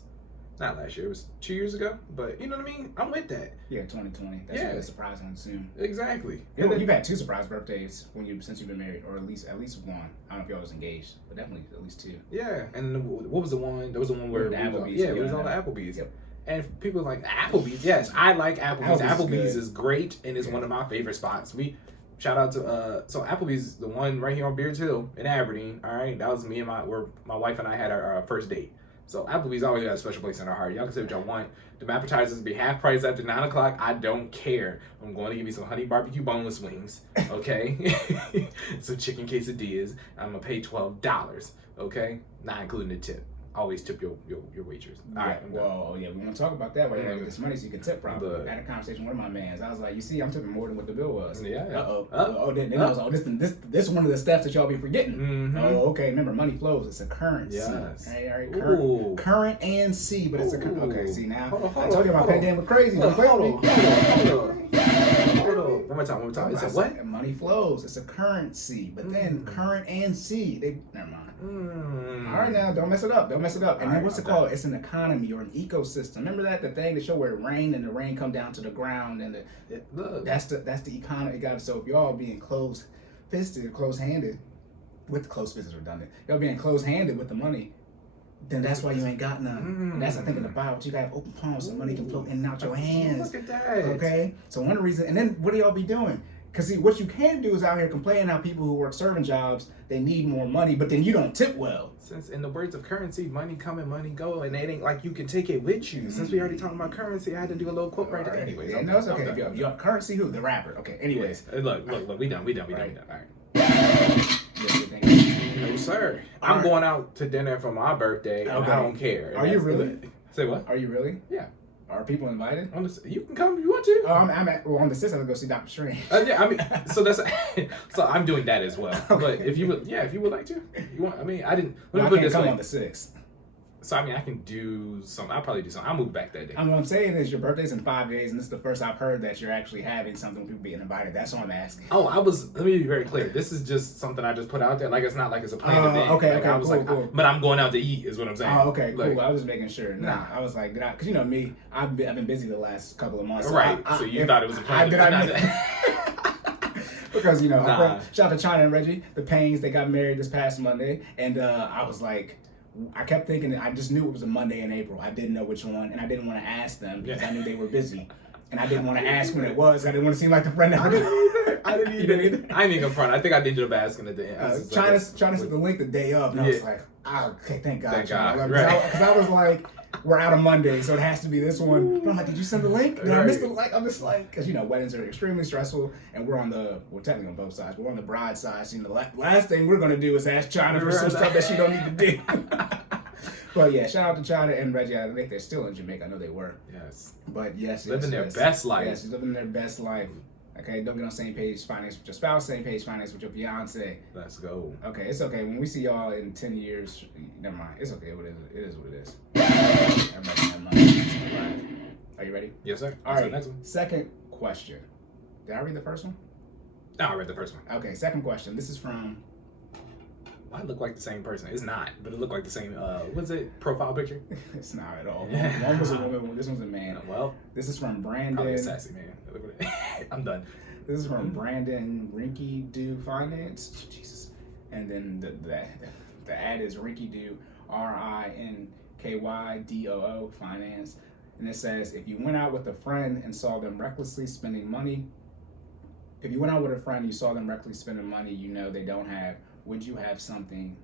not last year. It was 2 years ago. But you know what I mean? I'm with that. Yeah, 2020. That's Yeah. really surprising soon. Exactly. You've had 2 surprise birthdays since you've been married, or at least one. I don't know if y'all was engaged, but definitely at least 2. Yeah. And what was the one? There was the one where The Applebee's. Yeah, it was all the Applebee's. Yep. And people are like Applebee's. Yes, I like Applebee's. Applebee's is Applebee's good. is great and is Yeah. one of my favorite spots. Shout out to so Applebee's, the one right here on Beards Hill in Aberdeen. All right, that was me and my wife and I had our first date. So Applebee's always got a special place in our heart. Y'all can say what y'all want. The appetizers be half price after 9 o'clock. I don't care. I'm going to give you some honey barbecue boneless wings, okay? Some chicken quesadillas. I'm gonna pay $12, okay? Not including the tip. Always tip your waitress. All right. I'm done. Well, yeah, we want to talk about that. Why you gotta get this money so you can tip properly. But- I had a conversation with one of my mans. I was like, you see, I'm tipping more than what the bill was. Yeah. Then I was like, this one of the steps that y'all be forgetting. Mhm. Oh, okay. Remember, money flows. It's a currency. Yes. All right. Ooh. Current and C, but it's a Ooh. okay. See now, Hold I told you my pen game was crazy. Don't play with me. Hold on. One more time. It's a what? Money flows. It's a currency, but then current and C. Never mind. All right, now don't mess it up. And then what's it called? It's an economy or an ecosystem. Remember that the thing that show where it rain and the rain come down to the ground and Look. that's the economy. So if y'all being close-fisted, close-handed, with the close-fisted redundant, y'all being close-handed with the money, then that's why you ain't got none. And that's I think in the Bible, you gotta have open palms so money can flow in and out your hands. Look at that. Okay, so one of the reasons, and then what do y'all be doing? Because see, what you can do is out here complaining how people who work serving jobs, they need more money, but then you don't tip well. Since in the words of currency, money come and money go, and it ain't like you can take it with you. Since we already talking about currency, I had to do a little quote right there. Anyways, Yeah, no, it's okay. Your currency who? The rapper. Okay, anyways. Look, we done. Right. All right. Yeah, No, sir. sir. I'm going out to dinner for my birthday, and I don't care. Are you really? Say what? Are you really? Yeah. Are people invited? You can come if you want to. Oh, I'm on the 6th. I'm gonna go see Dr. Strange. Yeah, I mean, so that's so I'm doing that as well. But if you would like to, you want. I mean, I didn't. Let me put it this come way. on the 6th. So I mean, I can do something. I'll probably do something. I'll move back that day. What I'm saying is your birthday's in 5 days, and this is the first I've heard that you're actually having something with people being invited. That's all I'm asking. Oh, let me be very clear. This is just something I just put out there. Like, it's not like it's a planned event. Okay, like, okay, I was cool. but I'm going out to eat is what I'm saying. Oh, okay, cool. Like, I was just making sure. Nah, I was like, because you know me, I've been busy the last couple of months. So right. So you thought it was a planned event. Because, you know, Nah. shout out to China and Reggie, the Paynes, they got married this past Monday. And I was like, I kept thinking, I just knew it was a Monday in April. I didn't know which one, and I didn't want to ask them because I knew they were busy. And I didn't want to ask when it was. I didn't want to seem like the friend that I didn't either. I ain't even front. I think I did your asking at the end. China sent the link the day of, and I was like, okay, thank God. Thank China. God. Because I was like, we're out of Monday, so it has to be this one. But I'm like, did you send the link? Did I miss the link? I'm just like, because, you know, weddings are extremely stressful, and we're technically on both sides, but we're on the bride side. So, you know, the last thing we're going to do is ask China for some stuff that she don't need to do. But yeah, shout out to China and Reggie. I think they're still in Jamaica. I know they were. Yes. But yes. Living their best life. Yes, living their best life. Okay, don't get on same page finance with your spouse, same page finance with your fiance. Let's go. Okay, it's okay. When we see y'all in 10 years, never mind. It's okay. It is what it is. Everybody have money. Are you ready? Yes, sir. All right. Next one. Second question. Did I read the first one? No, I read the first one. Okay, second question. This is from... I look like the same person. It's not, but it looked like the same. What's it? Profile picture? It's not at all. One was a woman. This one's a man. Well, this is from Brandon. probably sassy man. I'm done. This is from Brandon Rinky Do Finance. Jesus. And then the ad is Rinky Do RINKYDOO Finance. And it says, if you went out with a friend and saw them recklessly spending money, if you went out with a friend and you saw them recklessly spending money you know they don't have, would you have something?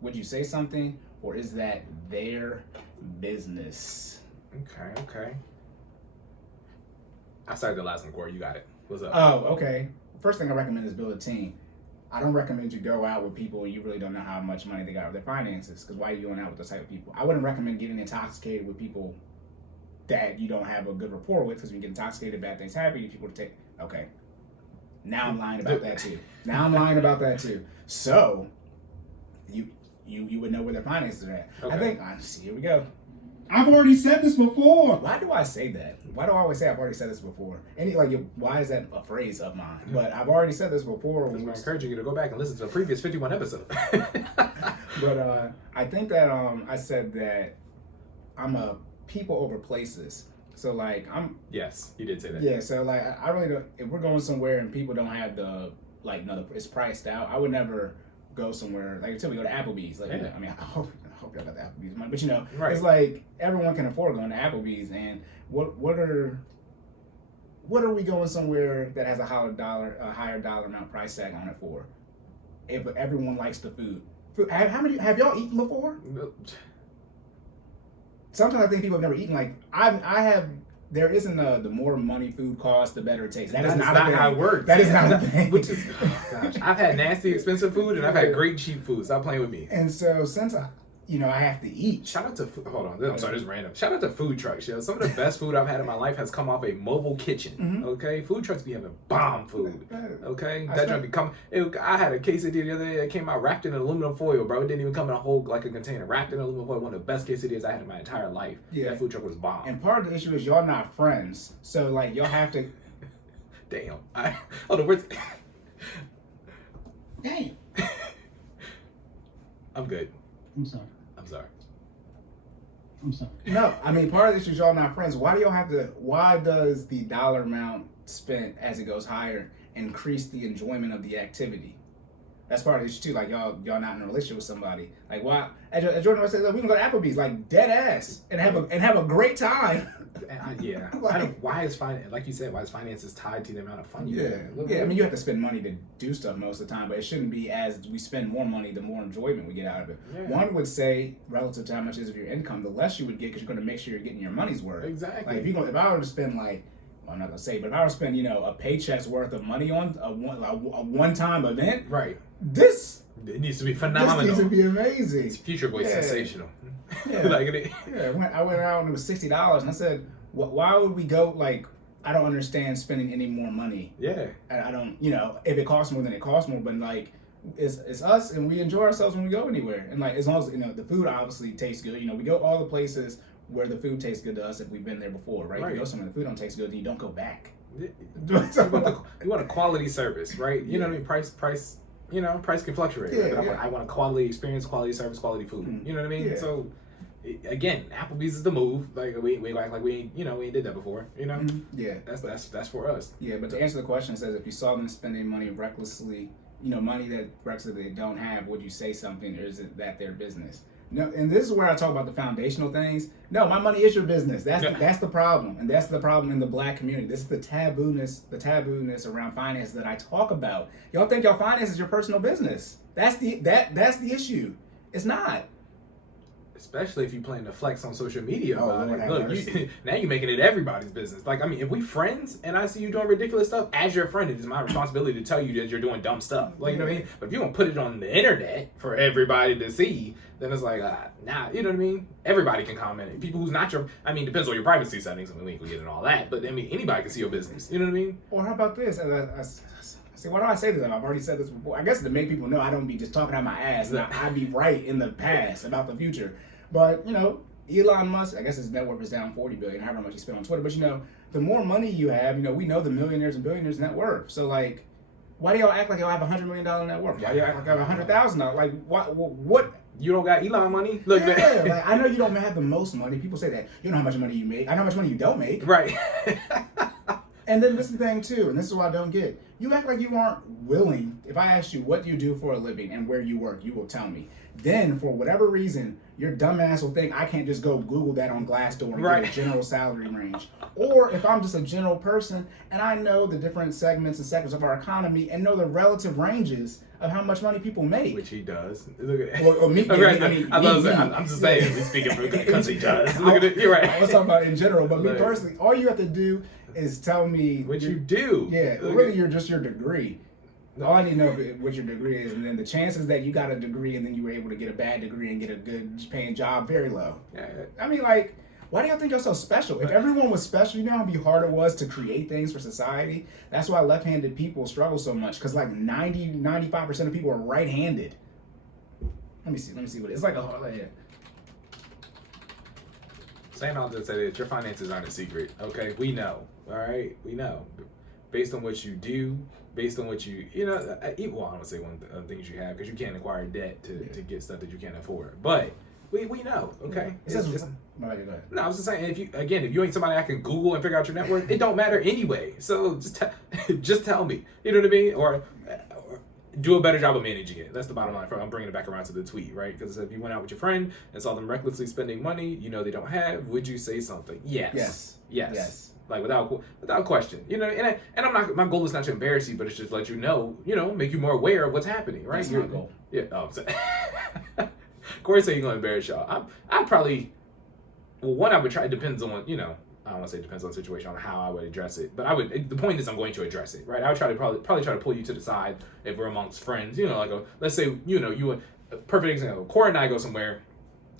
Would you say something? Or is that their business? Okay. I started the last one, Corey. You got it. What's up? Oh, okay. First thing I recommend is build a team. I don't recommend you go out with people and you really don't know how much money they got with their finances. Because why are you going out with those type of people? I wouldn't recommend getting intoxicated with people that you don't have a good rapport with. Because when you get intoxicated, bad things happen. You people take. Okay. Now I'm lying about that too. So, you would know where their finances are at. Okay. I think, honestly, here we go. I've already said this before. Why do I say that? Why do I always say I've already said this before? Why is that a phrase of mine? But I've already said this before. Because we're encouraging you to go back and listen to the previous 51 episode. But I think that I said that I'm a people over places. So like Yes, you did say that. Yeah, so like I really don't. If we're going somewhere and people don't have it's priced out, I would never go somewhere like until we go to Applebee's. Like, Yeah. I mean, I hope y'all got the Applebee's money, but you know, Right. It's like everyone can afford going to Applebee's, and what are we going somewhere that has a higher dollar amount price tag on it for? If everyone likes the food. Have y'all eaten before? Sometimes I think people have never eaten. Like I have. There isn't the more money food costs, the better it tastes. That is not how it works. That is not a thing. Which is, gosh, I've had nasty, expensive food, and I've had great, cheap food. Stop playing with me. And so since I have to eat. Shout out to hold on. I'm sorry, this is random. Shout out to food trucks. Yo, some of the best food I've had in my life has come off a mobile kitchen. Mm-hmm. Okay, food trucks be having bomb food. Okay, I that joint be coming. I had a quesadilla the other day that came out wrapped in aluminum foil, bro. It didn't even come in a whole like a container. Wrapped in aluminum foil. One of the best quesadillas I had in my entire life. Yeah. That food truck was bomb. And part of the issue is y'all not friends, so like y'all have to. Damn. Hold on. Where's... Dang. I'm good. I'm sorry. I'm sorry. I'm sorry. No, I mean part of the issue is y'all not friends. Why does the dollar amount spent as it goes higher increase the enjoyment of the activity? That's part of the issue too. Like y'all not in a relationship with somebody. Like why? As Jordan was saying, like, we can go to Applebee's like dead ass and have a great time. Yeah. Like, why is finance, like you said, why is finances tied to the amount of fun you have? Yeah. I mean, you have to spend money to do stuff most of the time, but it shouldn't be as we spend more money, the more enjoyment we get out of it. Yeah. One would say, relative to how much is of your income, the less you would get because you're going to make sure you're getting your mon's worth. Exactly. Like if I were to spend I'm not gonna say, but if I were to spend a paycheck's worth of money on a one-time event, Right. this It needs to be This phenomenal. needs to be amazing. It's Future Boy Yeah. sensational. Yeah. Like Yeah, I went out and it was $60, and I said, why would we go, like, I don't understand spending any more money. yeah. I don't, if it costs more, then it costs more, but, like, it's us, and we enjoy ourselves when we go anywhere. And, like, as long as, the food obviously tastes good. We go all the places where the food tastes good to us if we've been there before, right? If you go somewhere the food don't taste good, then you don't go back. You want a quality service, right? You know what I mean? Price, price can fluctuate. Yeah, Right? yeah. I want a quality experience, quality service, quality food. Mm. You know what I mean? Yeah. So, again, Applebee's is the move. Like we act like we ain't did that before. Yeah. That's for us. Yeah, but to answer the question, it says if you saw them spending money recklessly, money that recklessly they don't have, would you say something, or is it that their business? No, and this is where I talk about the foundational things. No, my money is your business. That's the problem, and that's the problem in the Black community. This is the taboo-ness around finance that I talk about. Y'all think your finance is your personal business. That's the issue. It's not. Especially if you plan to flex on social media about Lord it. have Look, mercy. now you're making it everybody's business. Like, I mean, if we friends and I see you doing ridiculous stuff, as your friend, it is my responsibility to tell you that you're doing dumb stuff. Like, you know what I mean? But if you don't put it on the internet for everybody to see, then it's like, nah, you know what I mean? Everybody can comment it. People who's not depends on your privacy settings. I mean, we ain't gonna get into all that, but I mean, anybody can see your business. You know what I mean? Or how about this? See, why do I say this? I've already said this before. I guess to make people know I don't be just talking out my ass. I be right in the past about the future. But, Elon Musk, I guess his net worth is down $40 billion, however much he spent on Twitter. But, the more money you have, we know the millionaires and billionaires net worth. So, like, why do y'all act like y'all have $100 million net worth? Why do y'all act like y'all have $100,000? Like, what? You don't got Elon money? Look, Yeah, like, I know you don't have the most money. People say that. You know how much money you make. I know how much money you don't make. Right. And then this is the thing, too, and this is what I don't get. You act like you aren't willing. If I ask you what you do for a living and where you work, you will tell me. Then, for whatever reason, your dumbass will think I can't just go Google that on Glassdoor and get a general salary range. Or if I'm just a general person and I know the different segments and sectors of our economy and know the relative ranges of how much money people make. Which he does. Look at Or me. I'm just saying, he's speaking for because he does. Look at it. You're right. I was talking about in general, but me Right. personally, all you have to do is tell me What you do. Yeah, Look really, at- your degree. All I need to know is what your degree is, and then the chances that you got a degree and then you were able to get a bad degree and get a good paying job, very low. Yeah. I mean, like, why do y'all think you're so special? If everyone was special, you know how hard it was to create things for society? That's why left-handed people struggle so much, because like 95% of people are right-handed. Let me see what it is. It's like Saying all this, that your finances aren't a secret. Okay, we know. All right, we know. Based on what you do, based on what I don't want to say one of the things you have, because you can't acquire debt to get stuff that you can't afford. But we know. Okay. Go ahead. No, I was just saying, if you ain't somebody I can Google and figure out your net worth, it don't matter anyway. So just tell me. You know what I mean? Or do a better job of managing it. That's the bottom line. I'm bringing it back around to the tweet, right? Because if you went out with your friend and saw them recklessly spending money, they don't have, would you say something? Yes. Like without question, and I'm not. My goal is not to embarrass you, but it's just let you know, make you more aware of what's happening, right? That's my goal. Yeah. Oh, I'm saying. Cory said he's gonna embarrass y'all. I'd probably. Well, one I would try. It depends on I don't want to say it depends on the situation on how I would address it, but I would. The point is I'm going to address it, right? I would try to probably try to pull you to the side if we're amongst friends, let's say you a perfect example. Cory and I go somewhere,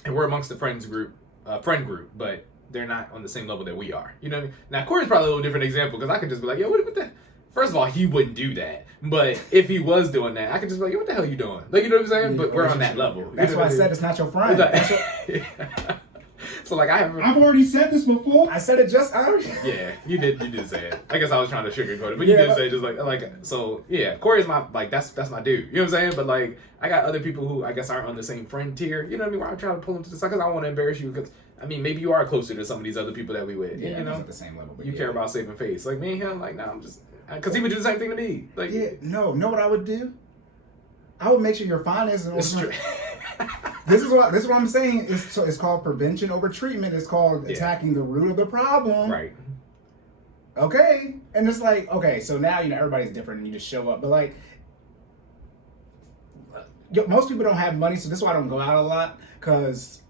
and we're amongst the friend group, but they're not on the same level that we are. You know what I mean? Now, Cory's probably a little different example, because I could just be like, yo, what the... First of all, he wouldn't do that. But if he was doing that, I could just be like, yo, what the hell are you doing? Like, you know what I'm saying? Yeah, but we're on that level. That's why I said it's not your friend. So, like, I've already said this before. I said it just already. Yeah, you did say it. I guess I was trying to sugarcoat it, but you did say just like so. Yeah, Cory's my that's my dude. You know what I'm saying? But like, I got other people who I guess aren't on the same friend tier. You know what I mean? Where I'm trying to pull them to the side because I don't want to embarrass you. Because I mean, maybe you are closer to some of these other people that we with. Yeah, you know, at the same level. You care about saving face. Like me and him, like I'm just because he would do the same thing to me. Like know what I would do? I would make sure your finances. This is what I'm saying. It's called prevention over treatment. It's called attacking the root of the problem. Right. Okay. And it's like, okay, so now everybody's different and you just show up. But like, most people don't have money, so this is why I don't go out a lot. Because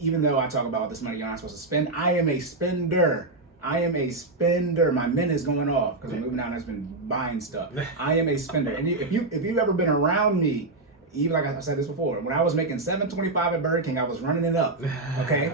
even though I talk about all this money you're not supposed to spend, I am a spender. My min is going off because I'm moving out and I've been buying stuff. I am a spender. And if you've ever been around me, Even like I said this before, when I was making $7.25 at Burger King, I was running it up. Okay.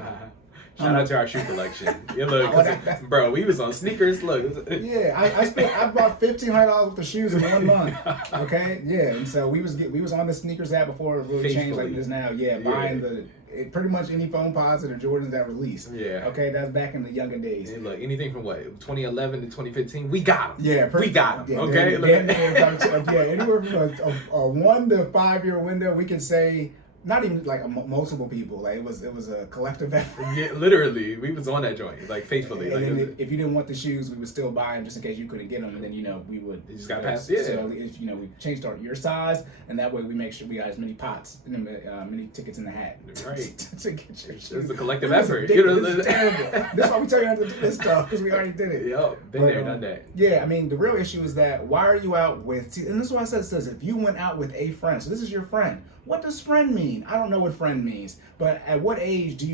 Shout out to our shoe collection. Yeah, look, bro, we was on sneakers. Look, yeah, I bought $1,500 worth of shoes in 1 month. Okay, yeah, and so we was on the sneakers app before it really changed like this now. Yeah, buying pretty much any foam positive Jordans that released. Yeah. Okay, that's back in the younger days. And look, anything from what 2011 to 2015, we got them. Yeah, we got them. Yeah, okay. Anywhere from a 1 to 5 year window, we can say. Not even like multiple people. Like it was a collective effort. Yeah, literally, we was on that joint like faithfully. And like, then if you didn't want the shoes, we would still buy them just in case you couldn't get them. And then we would just got past. Yeah. So we changed your size, and that way we make sure we got as many pots and many tickets in the hat. Right. to get your shoes. It's a collective effort. This is terrible. That's why we tell you not to do this stuff because we already did it. Yup, been there, done that. Yeah, I mean the real issue is that why are you out with? And this is why I said it says if you went out with a friend. So this is your friend. What does friend mean? I don't know what friend means, but at what age do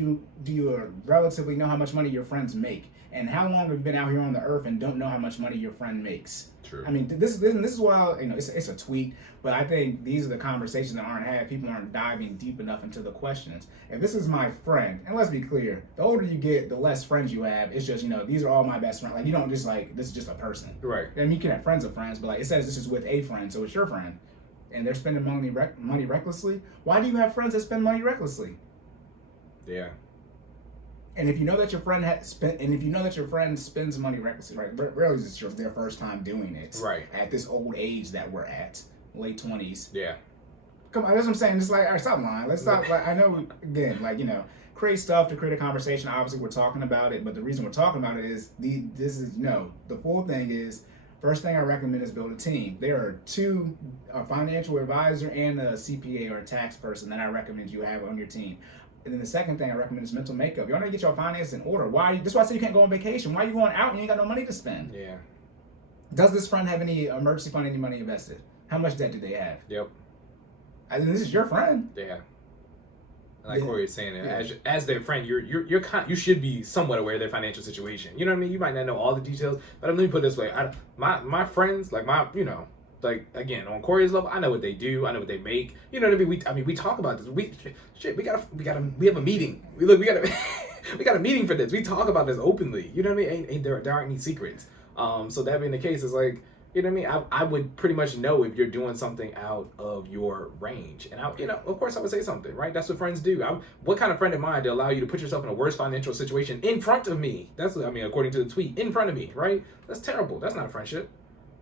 you relatively know how much money your friends make, and how long have you been out here on the earth and don't know how much money your friend makes? True. I mean, this is why it's a tweet, but I think these are the conversations that aren't had. People aren't diving deep enough into the questions. If this is my friend, and let's be clear, the older you get, the less friends you have. It's just these are all my best friends. Like you don't just this is just a person. Right. I mean, you can have friends of friends, but like it says this is with a friend, so it's your friend. And they're spending money recklessly. Why do you have friends that spend money recklessly? Yeah. And if you know that your friend spends money recklessly, right? Rarely is it their first time doing it. Right. At this old age that we're at, late 20s. Yeah. Come on, that's what I'm saying. It's like, all right, stop lying. Let's stop. Like, I know, again, create stuff to create a conversation. Obviously, we're talking about it, but the reason we're talking about it is the full thing is. First thing I recommend is build a team. There are two, a financial advisor and a CPA or a tax person that I recommend you have on your team. And then the second thing I recommend is mental makeup. Y'all need to get your finances in order. That's why I say you can't go on vacation. Why are you going out and you ain't got no money to spend? Yeah. Does this friend have any emergency fund, any money invested? How much debt do they have? Yep. I mean, this is your friend. Yeah. Like Cory is saying, as their friend, you should be somewhat aware of their financial situation. You know what I mean? You might not know all the details, but let me put it this way: my friends, like again on Cory's level, I know what they do, I know what they make. You know what I mean? We talk about this. We have a meeting. We got a meeting for this. We talk about this openly. You know what I mean? Ain't there aren't any secrets. So that being the case, it's like. You know what I mean? I would pretty much know if you're doing something out of your range. And of course I would say something, right? That's what friends do. What kind of friend am I to allow you to put yourself in a worse financial situation in front of me? According to the tweet, in front of me, right? That's terrible. That's not a friendship.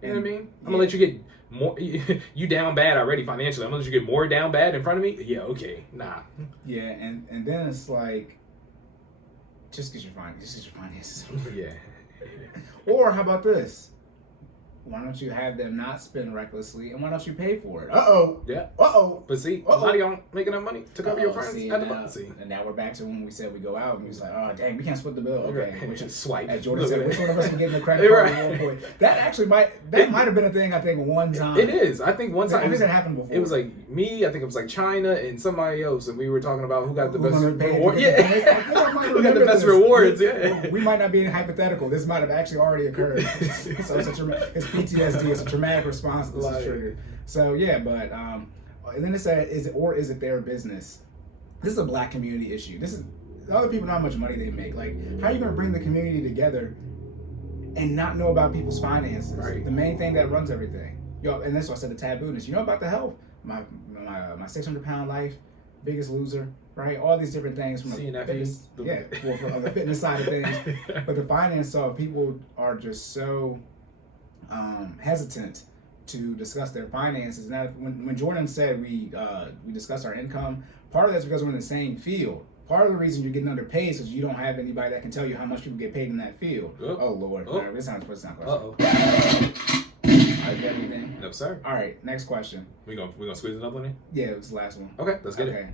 You know what I mean? I'm gonna let you get more, you down bad already financially. I'm gonna let you get more down bad in front of me? Yeah, okay. Nah. Yeah, and then it's like, just get your finances. Yeah. Or how about this? Why don't you have them not spend recklessly, and why don't you pay for it? Uh-oh. Yeah. Uh-oh. But see, a lot of y'all making enough money to cover your friends. And now we're back to when we said we go out, and we was like, oh, dang, we can't split the bill. Okay. Which is swipe. As Jordan said, which one of us can get the credit card at one point? That actually might have been a thing, I think, one time. It is. I think one time. I think that happened before. It was like me, I think it was like China, and somebody else, and we were talking about who got the best reward. Yeah. Who got the best rewards, yeah. We might not be hypothetical. This might have actually already occurred. So it's PTSD. It's a traumatic response to this trigger. So yeah, but and then it said, is it their business? This is a black community issue. This is other people know how much money they make. Like, how are you gonna bring the community together and not know about people's finances? Right. The main thing that runs everything. Yo, and that's why I said the tabooness. You know about the health? My 600-pound life, Biggest Loser, right? All these different things from from the fitness side of things. But the finance side, people are just so hesitant to discuss their finances. Now, when Jordan said we discuss our income, part of that's because we're in the same field. Part of the reason you're getting underpaid is you don't have anybody that can tell you how much people get paid in that field. Oh Lord! All right, this sounds question. Uh-oh. All right, you got anything? No, sir. All right, next question. We gonna squeeze another one in? Yeah, it was the last one. Okay, let's get it.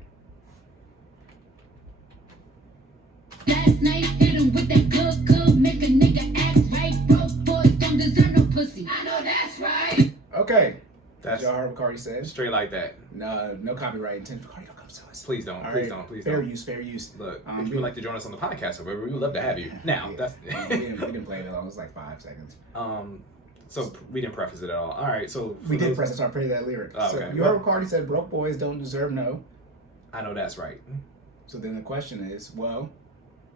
Last night hit him with that good, make a nigga act right. Broke boys don't deserve no pussy. I know that's right. Okay. That's y'all heard what Cory said. Straight like that. No copyright intention. Cory, don't come to us. Please don't. Please don't. Fair use. Look, if you would like to join us on the podcast or whatever, we would love to have you. Now, we didn't play that long. It was like 5 seconds. So we didn't preface it at all. All right, so We did press it, so I played that lyric. Oh, So okay. you heard what Cardi said, broke boys don't deserve no. I know that's right. So then the question is, well,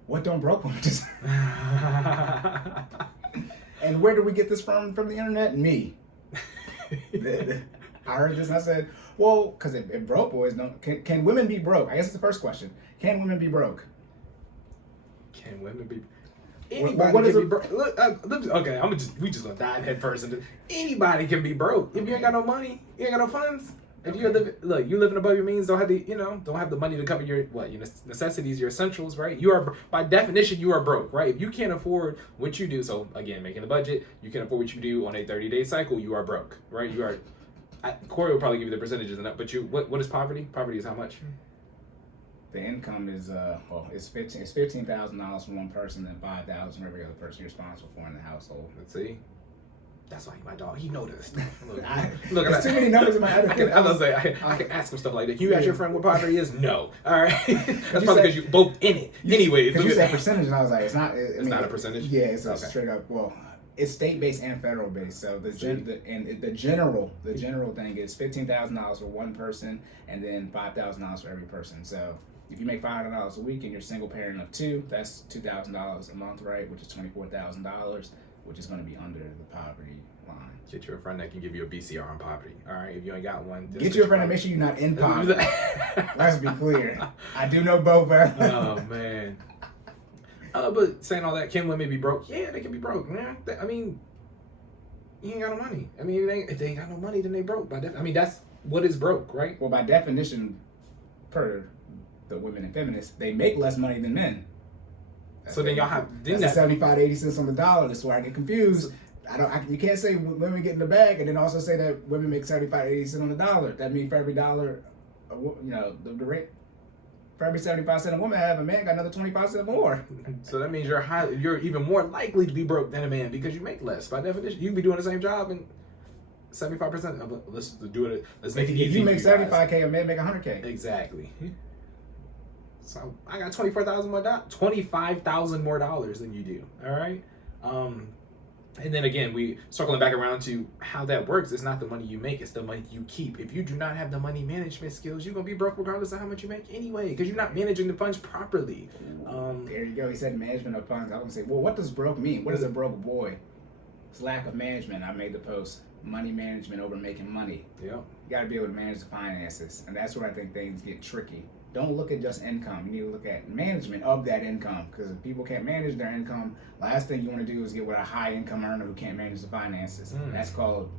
what don't broke women deserve? And where do we get this from the internet? Me. I heard this and I said, well, because if broke boys don't, can women be broke? I guess it's the first question. Can women be broke? Can women be? What Anybody is can be it? broke. Look, okay, we just gonna dive head first into anybody can be broke. If you ain't got no money, you ain't got no funds. If you living above your means, don't have the money to cover your necessities, your essentials, right? You are, by definition, you are broke, right? If you can't afford what you do, so again, making a budget, you can afford what you do on a 30-day cycle, you are broke, right? You are. Cory will probably give you the percentages, but what is poverty? Poverty is how much? The income is it's $15,000 from one person and $5,000 from every other person you're responsible for in the household. Let's see. That's why my dog. He know this. Look, there's too many numbers in my head. I can ask him stuff like that. You ask your friend what poverty is? No. All right. That's probably because you both in it. Anyways, because you said percentage, and I was like, it's not. It's not a percentage. Yeah, it's a straight up. Well, it's state based and federal based. So the general thing is $15,000 for one person, and then $5,000 for every person. So if you make $500 a week and you're a single parent of two, that's $2,000 a month, right? Which is $24,000, which is going to be under the poverty line. Get you a friend that can give you a BCR on poverty. All right, if you ain't got one, get you a friend and make sure you're not in poverty. Let's be clear. I do know both. Oh man. But saying all that, can women be broke? Yeah, they can be broke, man. I mean, you ain't got no money. I mean, if they ain't got no money, then they broke. I mean, that's what is broke, right? Well, by definition, per the women and feminists, they make less money than men. So then y'all have that's 75 to 80 cents on the dollar. That's where I get confused. You can't say women get in the bag and then also say that women make 75 to 80 cents on the dollar. That means for every dollar, the rate, for every 75 cents a woman have, a man got another 25 cents more. So that means you're even more likely to be broke than a man because you make less. By definition, you can be doing the same job and 75%. Let's do it. Let's make it easy. If you make 75K, a man make 100K. Exactly. So I got $25,000 more dollars than you do. All right. And then again, we circling back around to how that works. It's not the money you make; it's the money you keep. If you do not have the money management skills, you're gonna be broke regardless of how much you make anyway, because you're not managing the funds properly. There you go. He said management of funds. I was gonna say, well, what does broke mean? What is a broke boy? It's lack of management. I made the post. Money management over making money. Yeah. You got to be able to manage the finances, and that's where I think things get tricky. Don't look at just income. You need to look at management of that income, because if people can't manage their income, last thing you want to do is get with a high income earner who can't manage the finances. That's called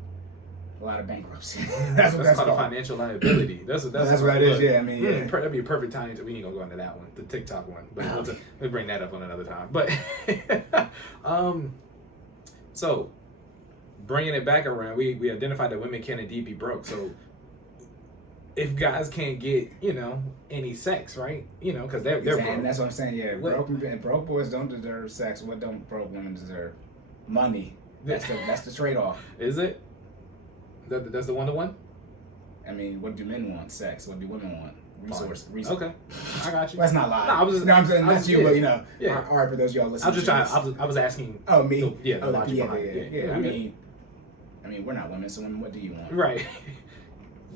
a lot of bankruptcy. that's called financial liability. That's what it is. Yeah, I mean, yeah. That'd be a perfect time to. We ain't gonna go into that one, the TikTok one, but we'll bring that up on another time. But so bringing it back around, we identified that women can indeed be broke. So if guys can't get, any sex, right? Because they're broke. And that's what I'm saying. Yeah, broke boys don't deserve sex. What don't broke women deserve? Money. That's the trade off. Is it? That's the 1-to-1? I mean, what do men want? Sex. What do women want? Resource. Okay, I got you. That's not lie. No, I'm saying that's you, but yeah. All right, for those of y'all listening. I was just trying. I was asking. Oh, me. The logic behind it. Yeah. I mean, we're not women, so women, what do you want? Right.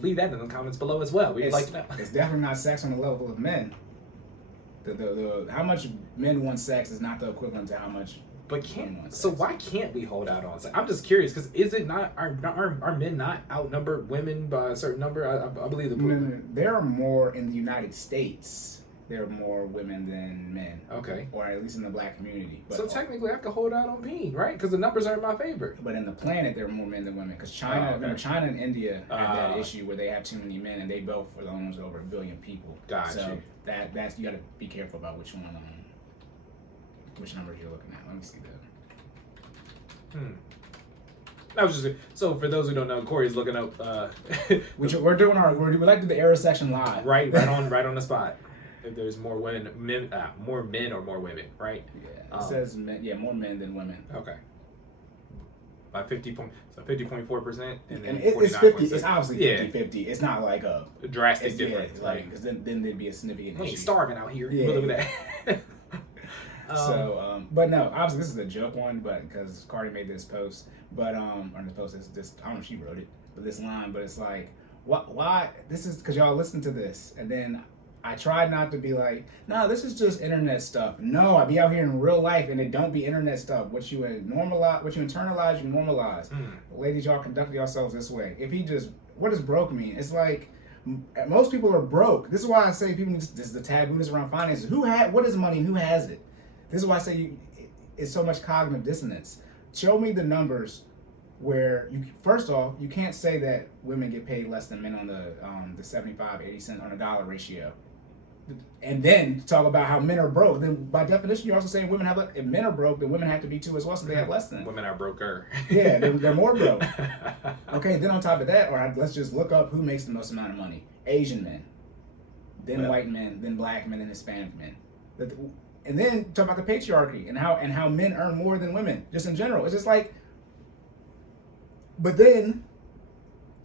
Leave that in the comments below as well. We'd like to know. It's definitely not sex on the level of men. The how much men want sex is not the equivalent to how much. But why can't we hold out on sex? I'm just curious, because is it not are men not outnumber women by a certain number? I believe there are more in the United States. There are more women than men. Okay. Or at least in the black community. But so technically, I could hold out on men, right? Because the numbers are in my favor. But in the planet, there are more men than women. Because China, China and India have that issue where they have too many men, and they both are almost over 1 billion people. Gotcha. So that's you got to be careful about which one, which numbers you're looking at. Let me see that. I was just so for those who don't know, Cory's looking up. Which we're doing we like to do the error section live. Right on the spot. If there's more more men or more women, right? Yeah, it says more men than women. Okay. By 50.4%, and then it's 50. It's obviously 50-50. It's not like a drastic difference. Because then there'd be a significant issue. We ain't starving out here. Yeah. Look at But no, obviously this is a joke one, but because Cardi made this post, but or this post is this, I don't know if she wrote it, but this line, but it's like, why? This is because y'all listen to this, and then I tried not to be like, no, this is just internet stuff. No, I be out here in real life, and it don't be internet stuff. What you internalize, you normalize. Ladies, y'all conduct yourselves this way. If he just, what does broke mean? It's like, most people are broke. This is why I say people need to, this is the taboo around finances. What is money and who has it? This is why I say it's so much cognitive dissonance. Show me the numbers where first off, you can't say that women get paid less than men on the 75, 80 cent on a dollar ratio. And then talk about how men are broke. Then by definition, you're also saying women have, if men are broke, then women have to be too as well, so they have less than. Women are broker. Yeah, they're more broke. Okay, then on top of that, let's just look up who makes the most amount of money. Asian men, then white men, then black men, and Hispanic men. And then talk about the patriarchy and how men earn more than women, just in general. It's just like, but then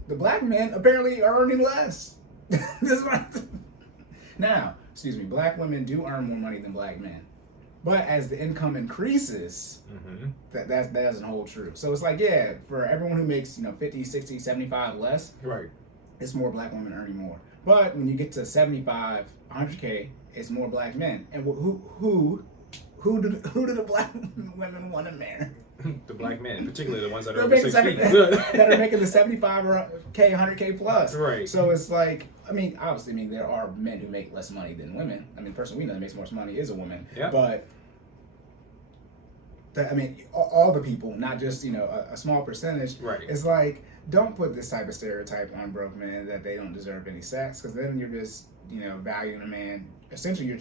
the black men apparently are earning less. This is what now, excuse me, black women do earn more money than black men. But as the income increases, that doesn't hold true. So it's like, yeah, for everyone who makes 50, 60, 75 less, right, it's more black women earning more. But when you get to 75, 100K, it's more black men. And who do the black women want to marry? The black men, particularly the ones that are They're over making 6 feet. that are making the 75K, 100K plus. Right. So it's like, obviously, there are men who make less money than women. The person we know that makes more money is a woman. Yeah. But all the people, not just a small percentage. Right. It's like, don't put this type of stereotype on broke men that they don't deserve any sex, because then you're just valuing a man. Essentially,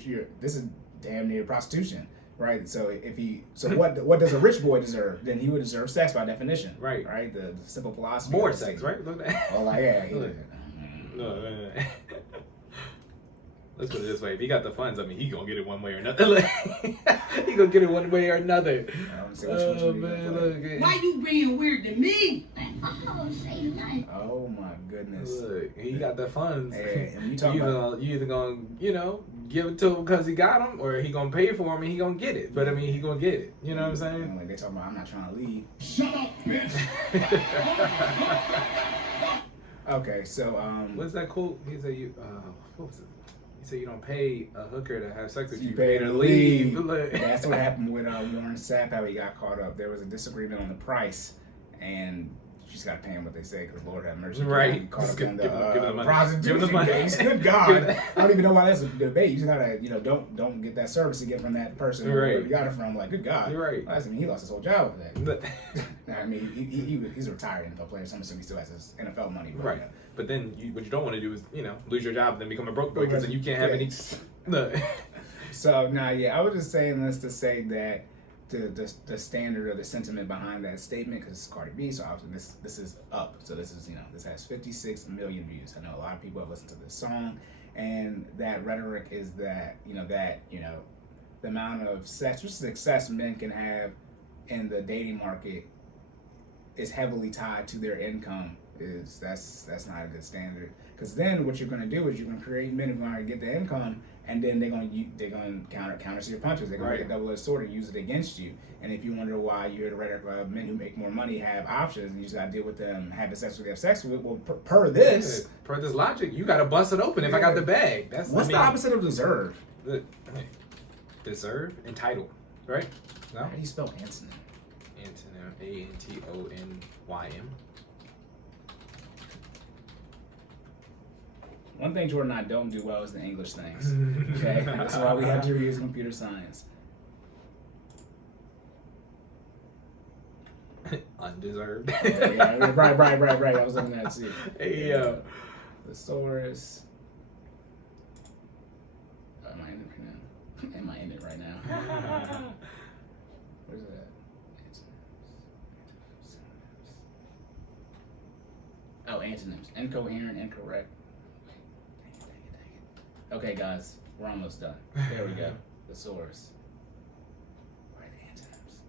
this is damn near prostitution. Right, so what does a rich boy deserve? Then he would deserve sex by definition. Right, right. The simple philosophy. More sex, right? Look at that. Oh, like yeah. No. Let's put it this way: if he got the funds, he gonna get it one way or another. He gonna get it one way or another. Oh man, why you being weird to me? Oh my goodness! Look, he got the funds. Hey, and you either gonna give it to him because he got them, or he gonna pay for him and he gonna get it. But he gonna get it. You know what I'm saying? Like they talking about, I'm not trying to leave. Shut up, bitch. Okay, so what's that quote? He said what was it? He said you don't pay a hooker to have sex with you. You pay her to leave. Look. That's what happened with Warren Sapp, how he got caught up. There was a disagreement on the price, and you just got to pay him what they say, because Lord have mercy. Right. He caught up in give him the prostitution case. Good God. I don't even know why that's a debate. You just gotta, don't get that service again from that person who you got it from. Like, good God. You're right. He lost his whole job for that. He's a retired NFL player, so I'm assuming he still has his NFL money. Right. But then what you don't want to do is, lose your job and then become a broke boy, because then you can't have any. So, I was just saying this to say that the standard or the sentiment behind that statement, because it's Cardi B, so obviously this is up. So this is, this has 56 million views. I know a lot of people have listened to this song, and that rhetoric is that, the amount of success men can have in the dating market is heavily tied to their income. That's not a good standard, because then what you're going to do is you're going to create men who are going to get the income, and then they're going to counter your punches. They're going to make a double-edged sword and use it against you. And if you wonder why you hear the rhetoric of men who make more money have options, and you just got to deal with them having sex with they have sex with, well, per this logic, you got to bust it open if I got the bag. What's the opposite of deserve? Deserve, entitled, right? No? How do you spell antonym? Antonym, Antonyym. One thing Jordan and I don't do well is the English things. Okay, that's why we have to use computer science. Undeserved. Yeah, right. I was looking at that too. Hey, yo. Thesaurus. Am I in it right now? Am I in it right now? Where's that? Oh, antonyms. Incoherent, incorrect. Dang it. Okay, guys, we're almost done. There we go. Thesaurus. Where are the antonyms?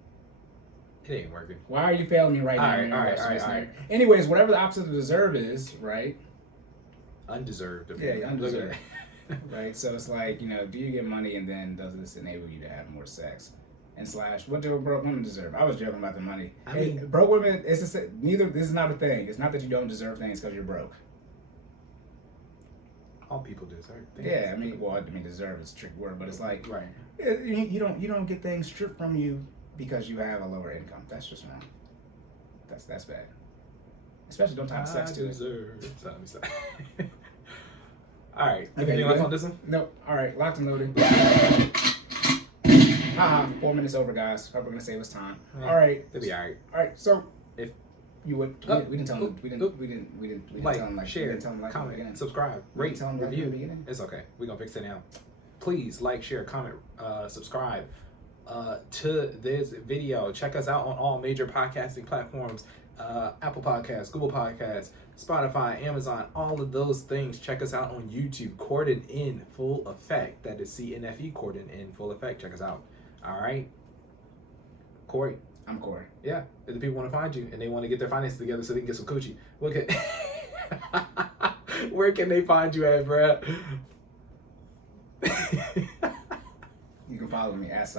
It ain't working. Why are you failing me right now? All right. Anyways, whatever the opposite of deserve is, right? Undeserved. Yeah, undeserved. Right? So it's like, you know, do you get money and then does this enable you to have more sex? And / what do broke women deserve? I was joking about the money. I mean, broke women, it's just, neither, this is not a thing. It's not that you don't deserve things because you're broke. all people deserve things. Yeah, I mean, deserve is a tricky word, but it's like, Right. you don't get things stripped from you because you have a lower income. That's just wrong. That's bad. Especially don't tie sex to it. Sorry. All right. Anything else on this one? Nope. All right. Locked and loaded. 4 minutes over, guys. Hope we're gonna save us time. All right. It'll be all right. All right. So If you would, we didn't tell them. We didn't like, tell them, like, share, we didn't tell them, like, in the beginning. comment, subscribe, We rate, didn't tell them, like, in the review. beginning. It's okay. We're gonna fix it now. Please like, share, comment, subscribe to this video. Check us out on all major podcasting platforms. Apple Podcasts, Google Podcasts, Spotify, Amazon, all of those things. Check us out on YouTube, Cordan in Full Effect. That is CNFE, Cordan in Full Effect. Check us out. All right. Corey. I'm Corey. Yeah. If the people want to find you and they want to get their finances together so they can get some coochie, look at where can they find you at, bruh? You can follow me at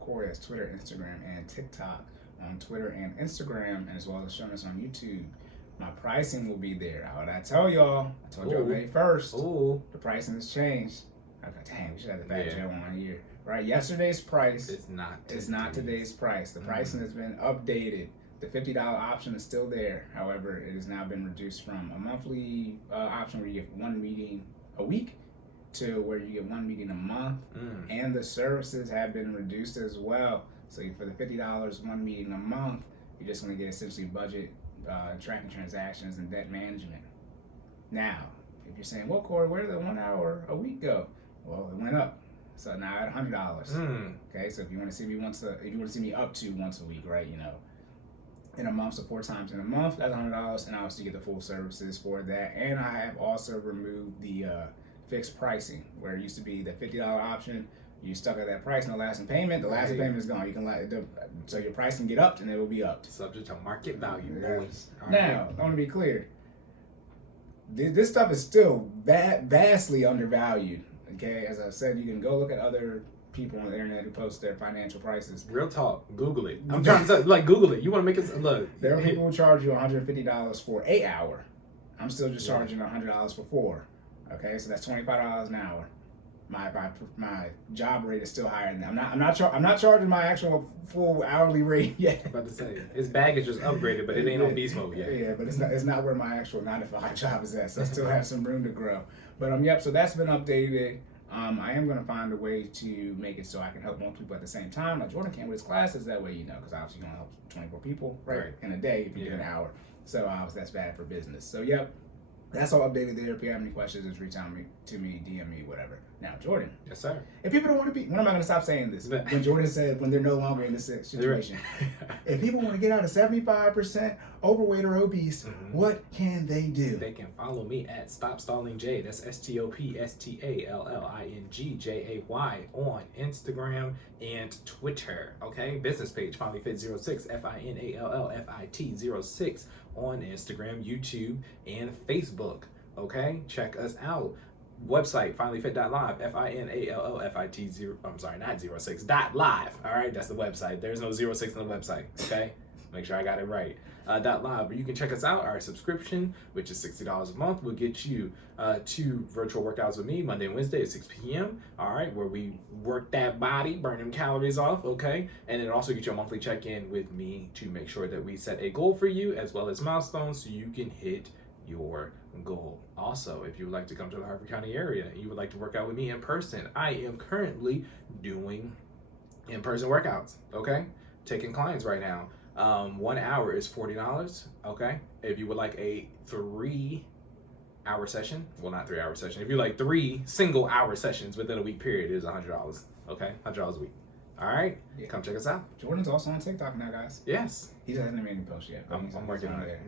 @Corey. That's Twitter, Instagram, and TikTok. On Twitter and Instagram, and as well as showing us on YouTube. My pricing will be there. What I tell y'all, I told y'all May 1st. Ooh. The pricing has changed. Okay, dang, we should have the Fat Yeah. Joe on here. Right, yesterday's price It's not. is not today's price. The pricing has been updated. The $50 option is still there. However, it has now been reduced from a monthly option where you get one meeting a week to where you get one meeting a month. And the services have been reduced as well. So for the $50 one meeting a month, you're just going to get essentially budget, tracking transactions, and debt management. Now, if you're saying, well, Corey, where did the 1 hour a week go? Well, it went up. So now at $100. Okay, so if you want to see me up to once a week, right? You know, in a month, so 4 times in a month, that's $100, and obviously you get the full services for that. And I have also removed the fixed pricing, where it used to be the $50 option. You stuck at that price, no lasting payment. The lasting payment is gone. You can so your price can get upped, and it will be upped. Subject to market value, boys. All Now, right. I want to be clear. This stuff is still vastly undervalued. Okay, as I said, you can go look at other people on the internet who post their financial prices. Real talk. Google it. I'm trying to say, Google it. You want to make it look? There are people who charge you $150 for 8 hour. I'm still just charging $100 for 4. Okay, so that's $25 an hour. My job rate is still higher than that. I'm not charging my actual full hourly rate yet. I'm about to say his baggage is upgraded, but it ain't on beast mode yet. Yeah, but it's not where my actual 9-to-5 job is at. So I still have some room to grow. But yep. So that's been updated. I am gonna find a way to make it so I can help more people at the same time. Like Jordan can't with his classes that way, because obviously you're gonna help 24 people right in a day if you get an hour. So obviously that's bad for business. So yep. That's all updated there. If you have any questions, just reach out to me, DM me, whatever. Now, Jordan. Yes, sir. If people don't want to be, when am I going to stop saying this? When Jordan said when they're no longer in this situation. If people want to get out of 75% overweight or obese, what can they do? They can follow me at StopStallingJ. That's StopStallingJay on Instagram and Twitter. Okay, business page FinallyFit06, FinallyFit06 on Instagram, YouTube, and Facebook. Okay, check us out. Website FinallyFit.live, FinallyFit0. I'm sorry, not 06. .live. All right, that's the website. There's no 06 on the website. Okay, make sure I got it right. .live. You can check us out. Our subscription, which is $60 a month, will get you 2 virtual workouts with me Monday and Wednesday at 6 p.m. All right, where we work that body, burn them calories off. Okay, and it also gets you a monthly check-in with me to make sure that we set a goal for you as well as milestones so you can hit your goal. Also, if you would like to come to the Harford County area and you would like to work out with me in person, I am currently doing in-person workouts. Okay, taking clients right now. 1 hour is $40. Okay, if you would like a 3-hour session, well, not 3-hour session, if you like 3 single-hour sessions within a week period, it is $100. Okay, $100 a week. All right, come check us out. Jordan's also on TikTok now, guys. Yes, He doesn't have any post yet. I'm working on it.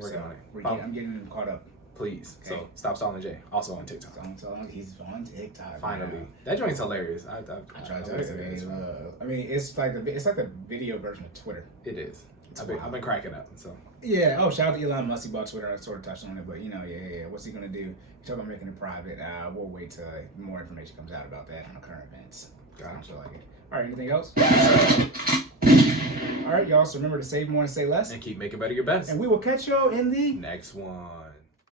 I'm getting him caught up. Please. Okay. So Stop Stalling J, also on TikTok. So he's on TikTok. Finally, now. that joint's hilarious. I I tried to tell you. I mean, it's like the video version of Twitter. It is. I've been cracking up. So Yeah. Oh, shout out to Elon Musk Bucks. Twitter. I sort of touched on it, but yeah. What's he gonna do? He's talking about making it private. We'll wait till more information comes out about that on the current events. Gotcha. Like it. All right. Anything else? All right, y'all. So remember to save more and say less, and keep making better your best. and we will catch y'all in the Next one.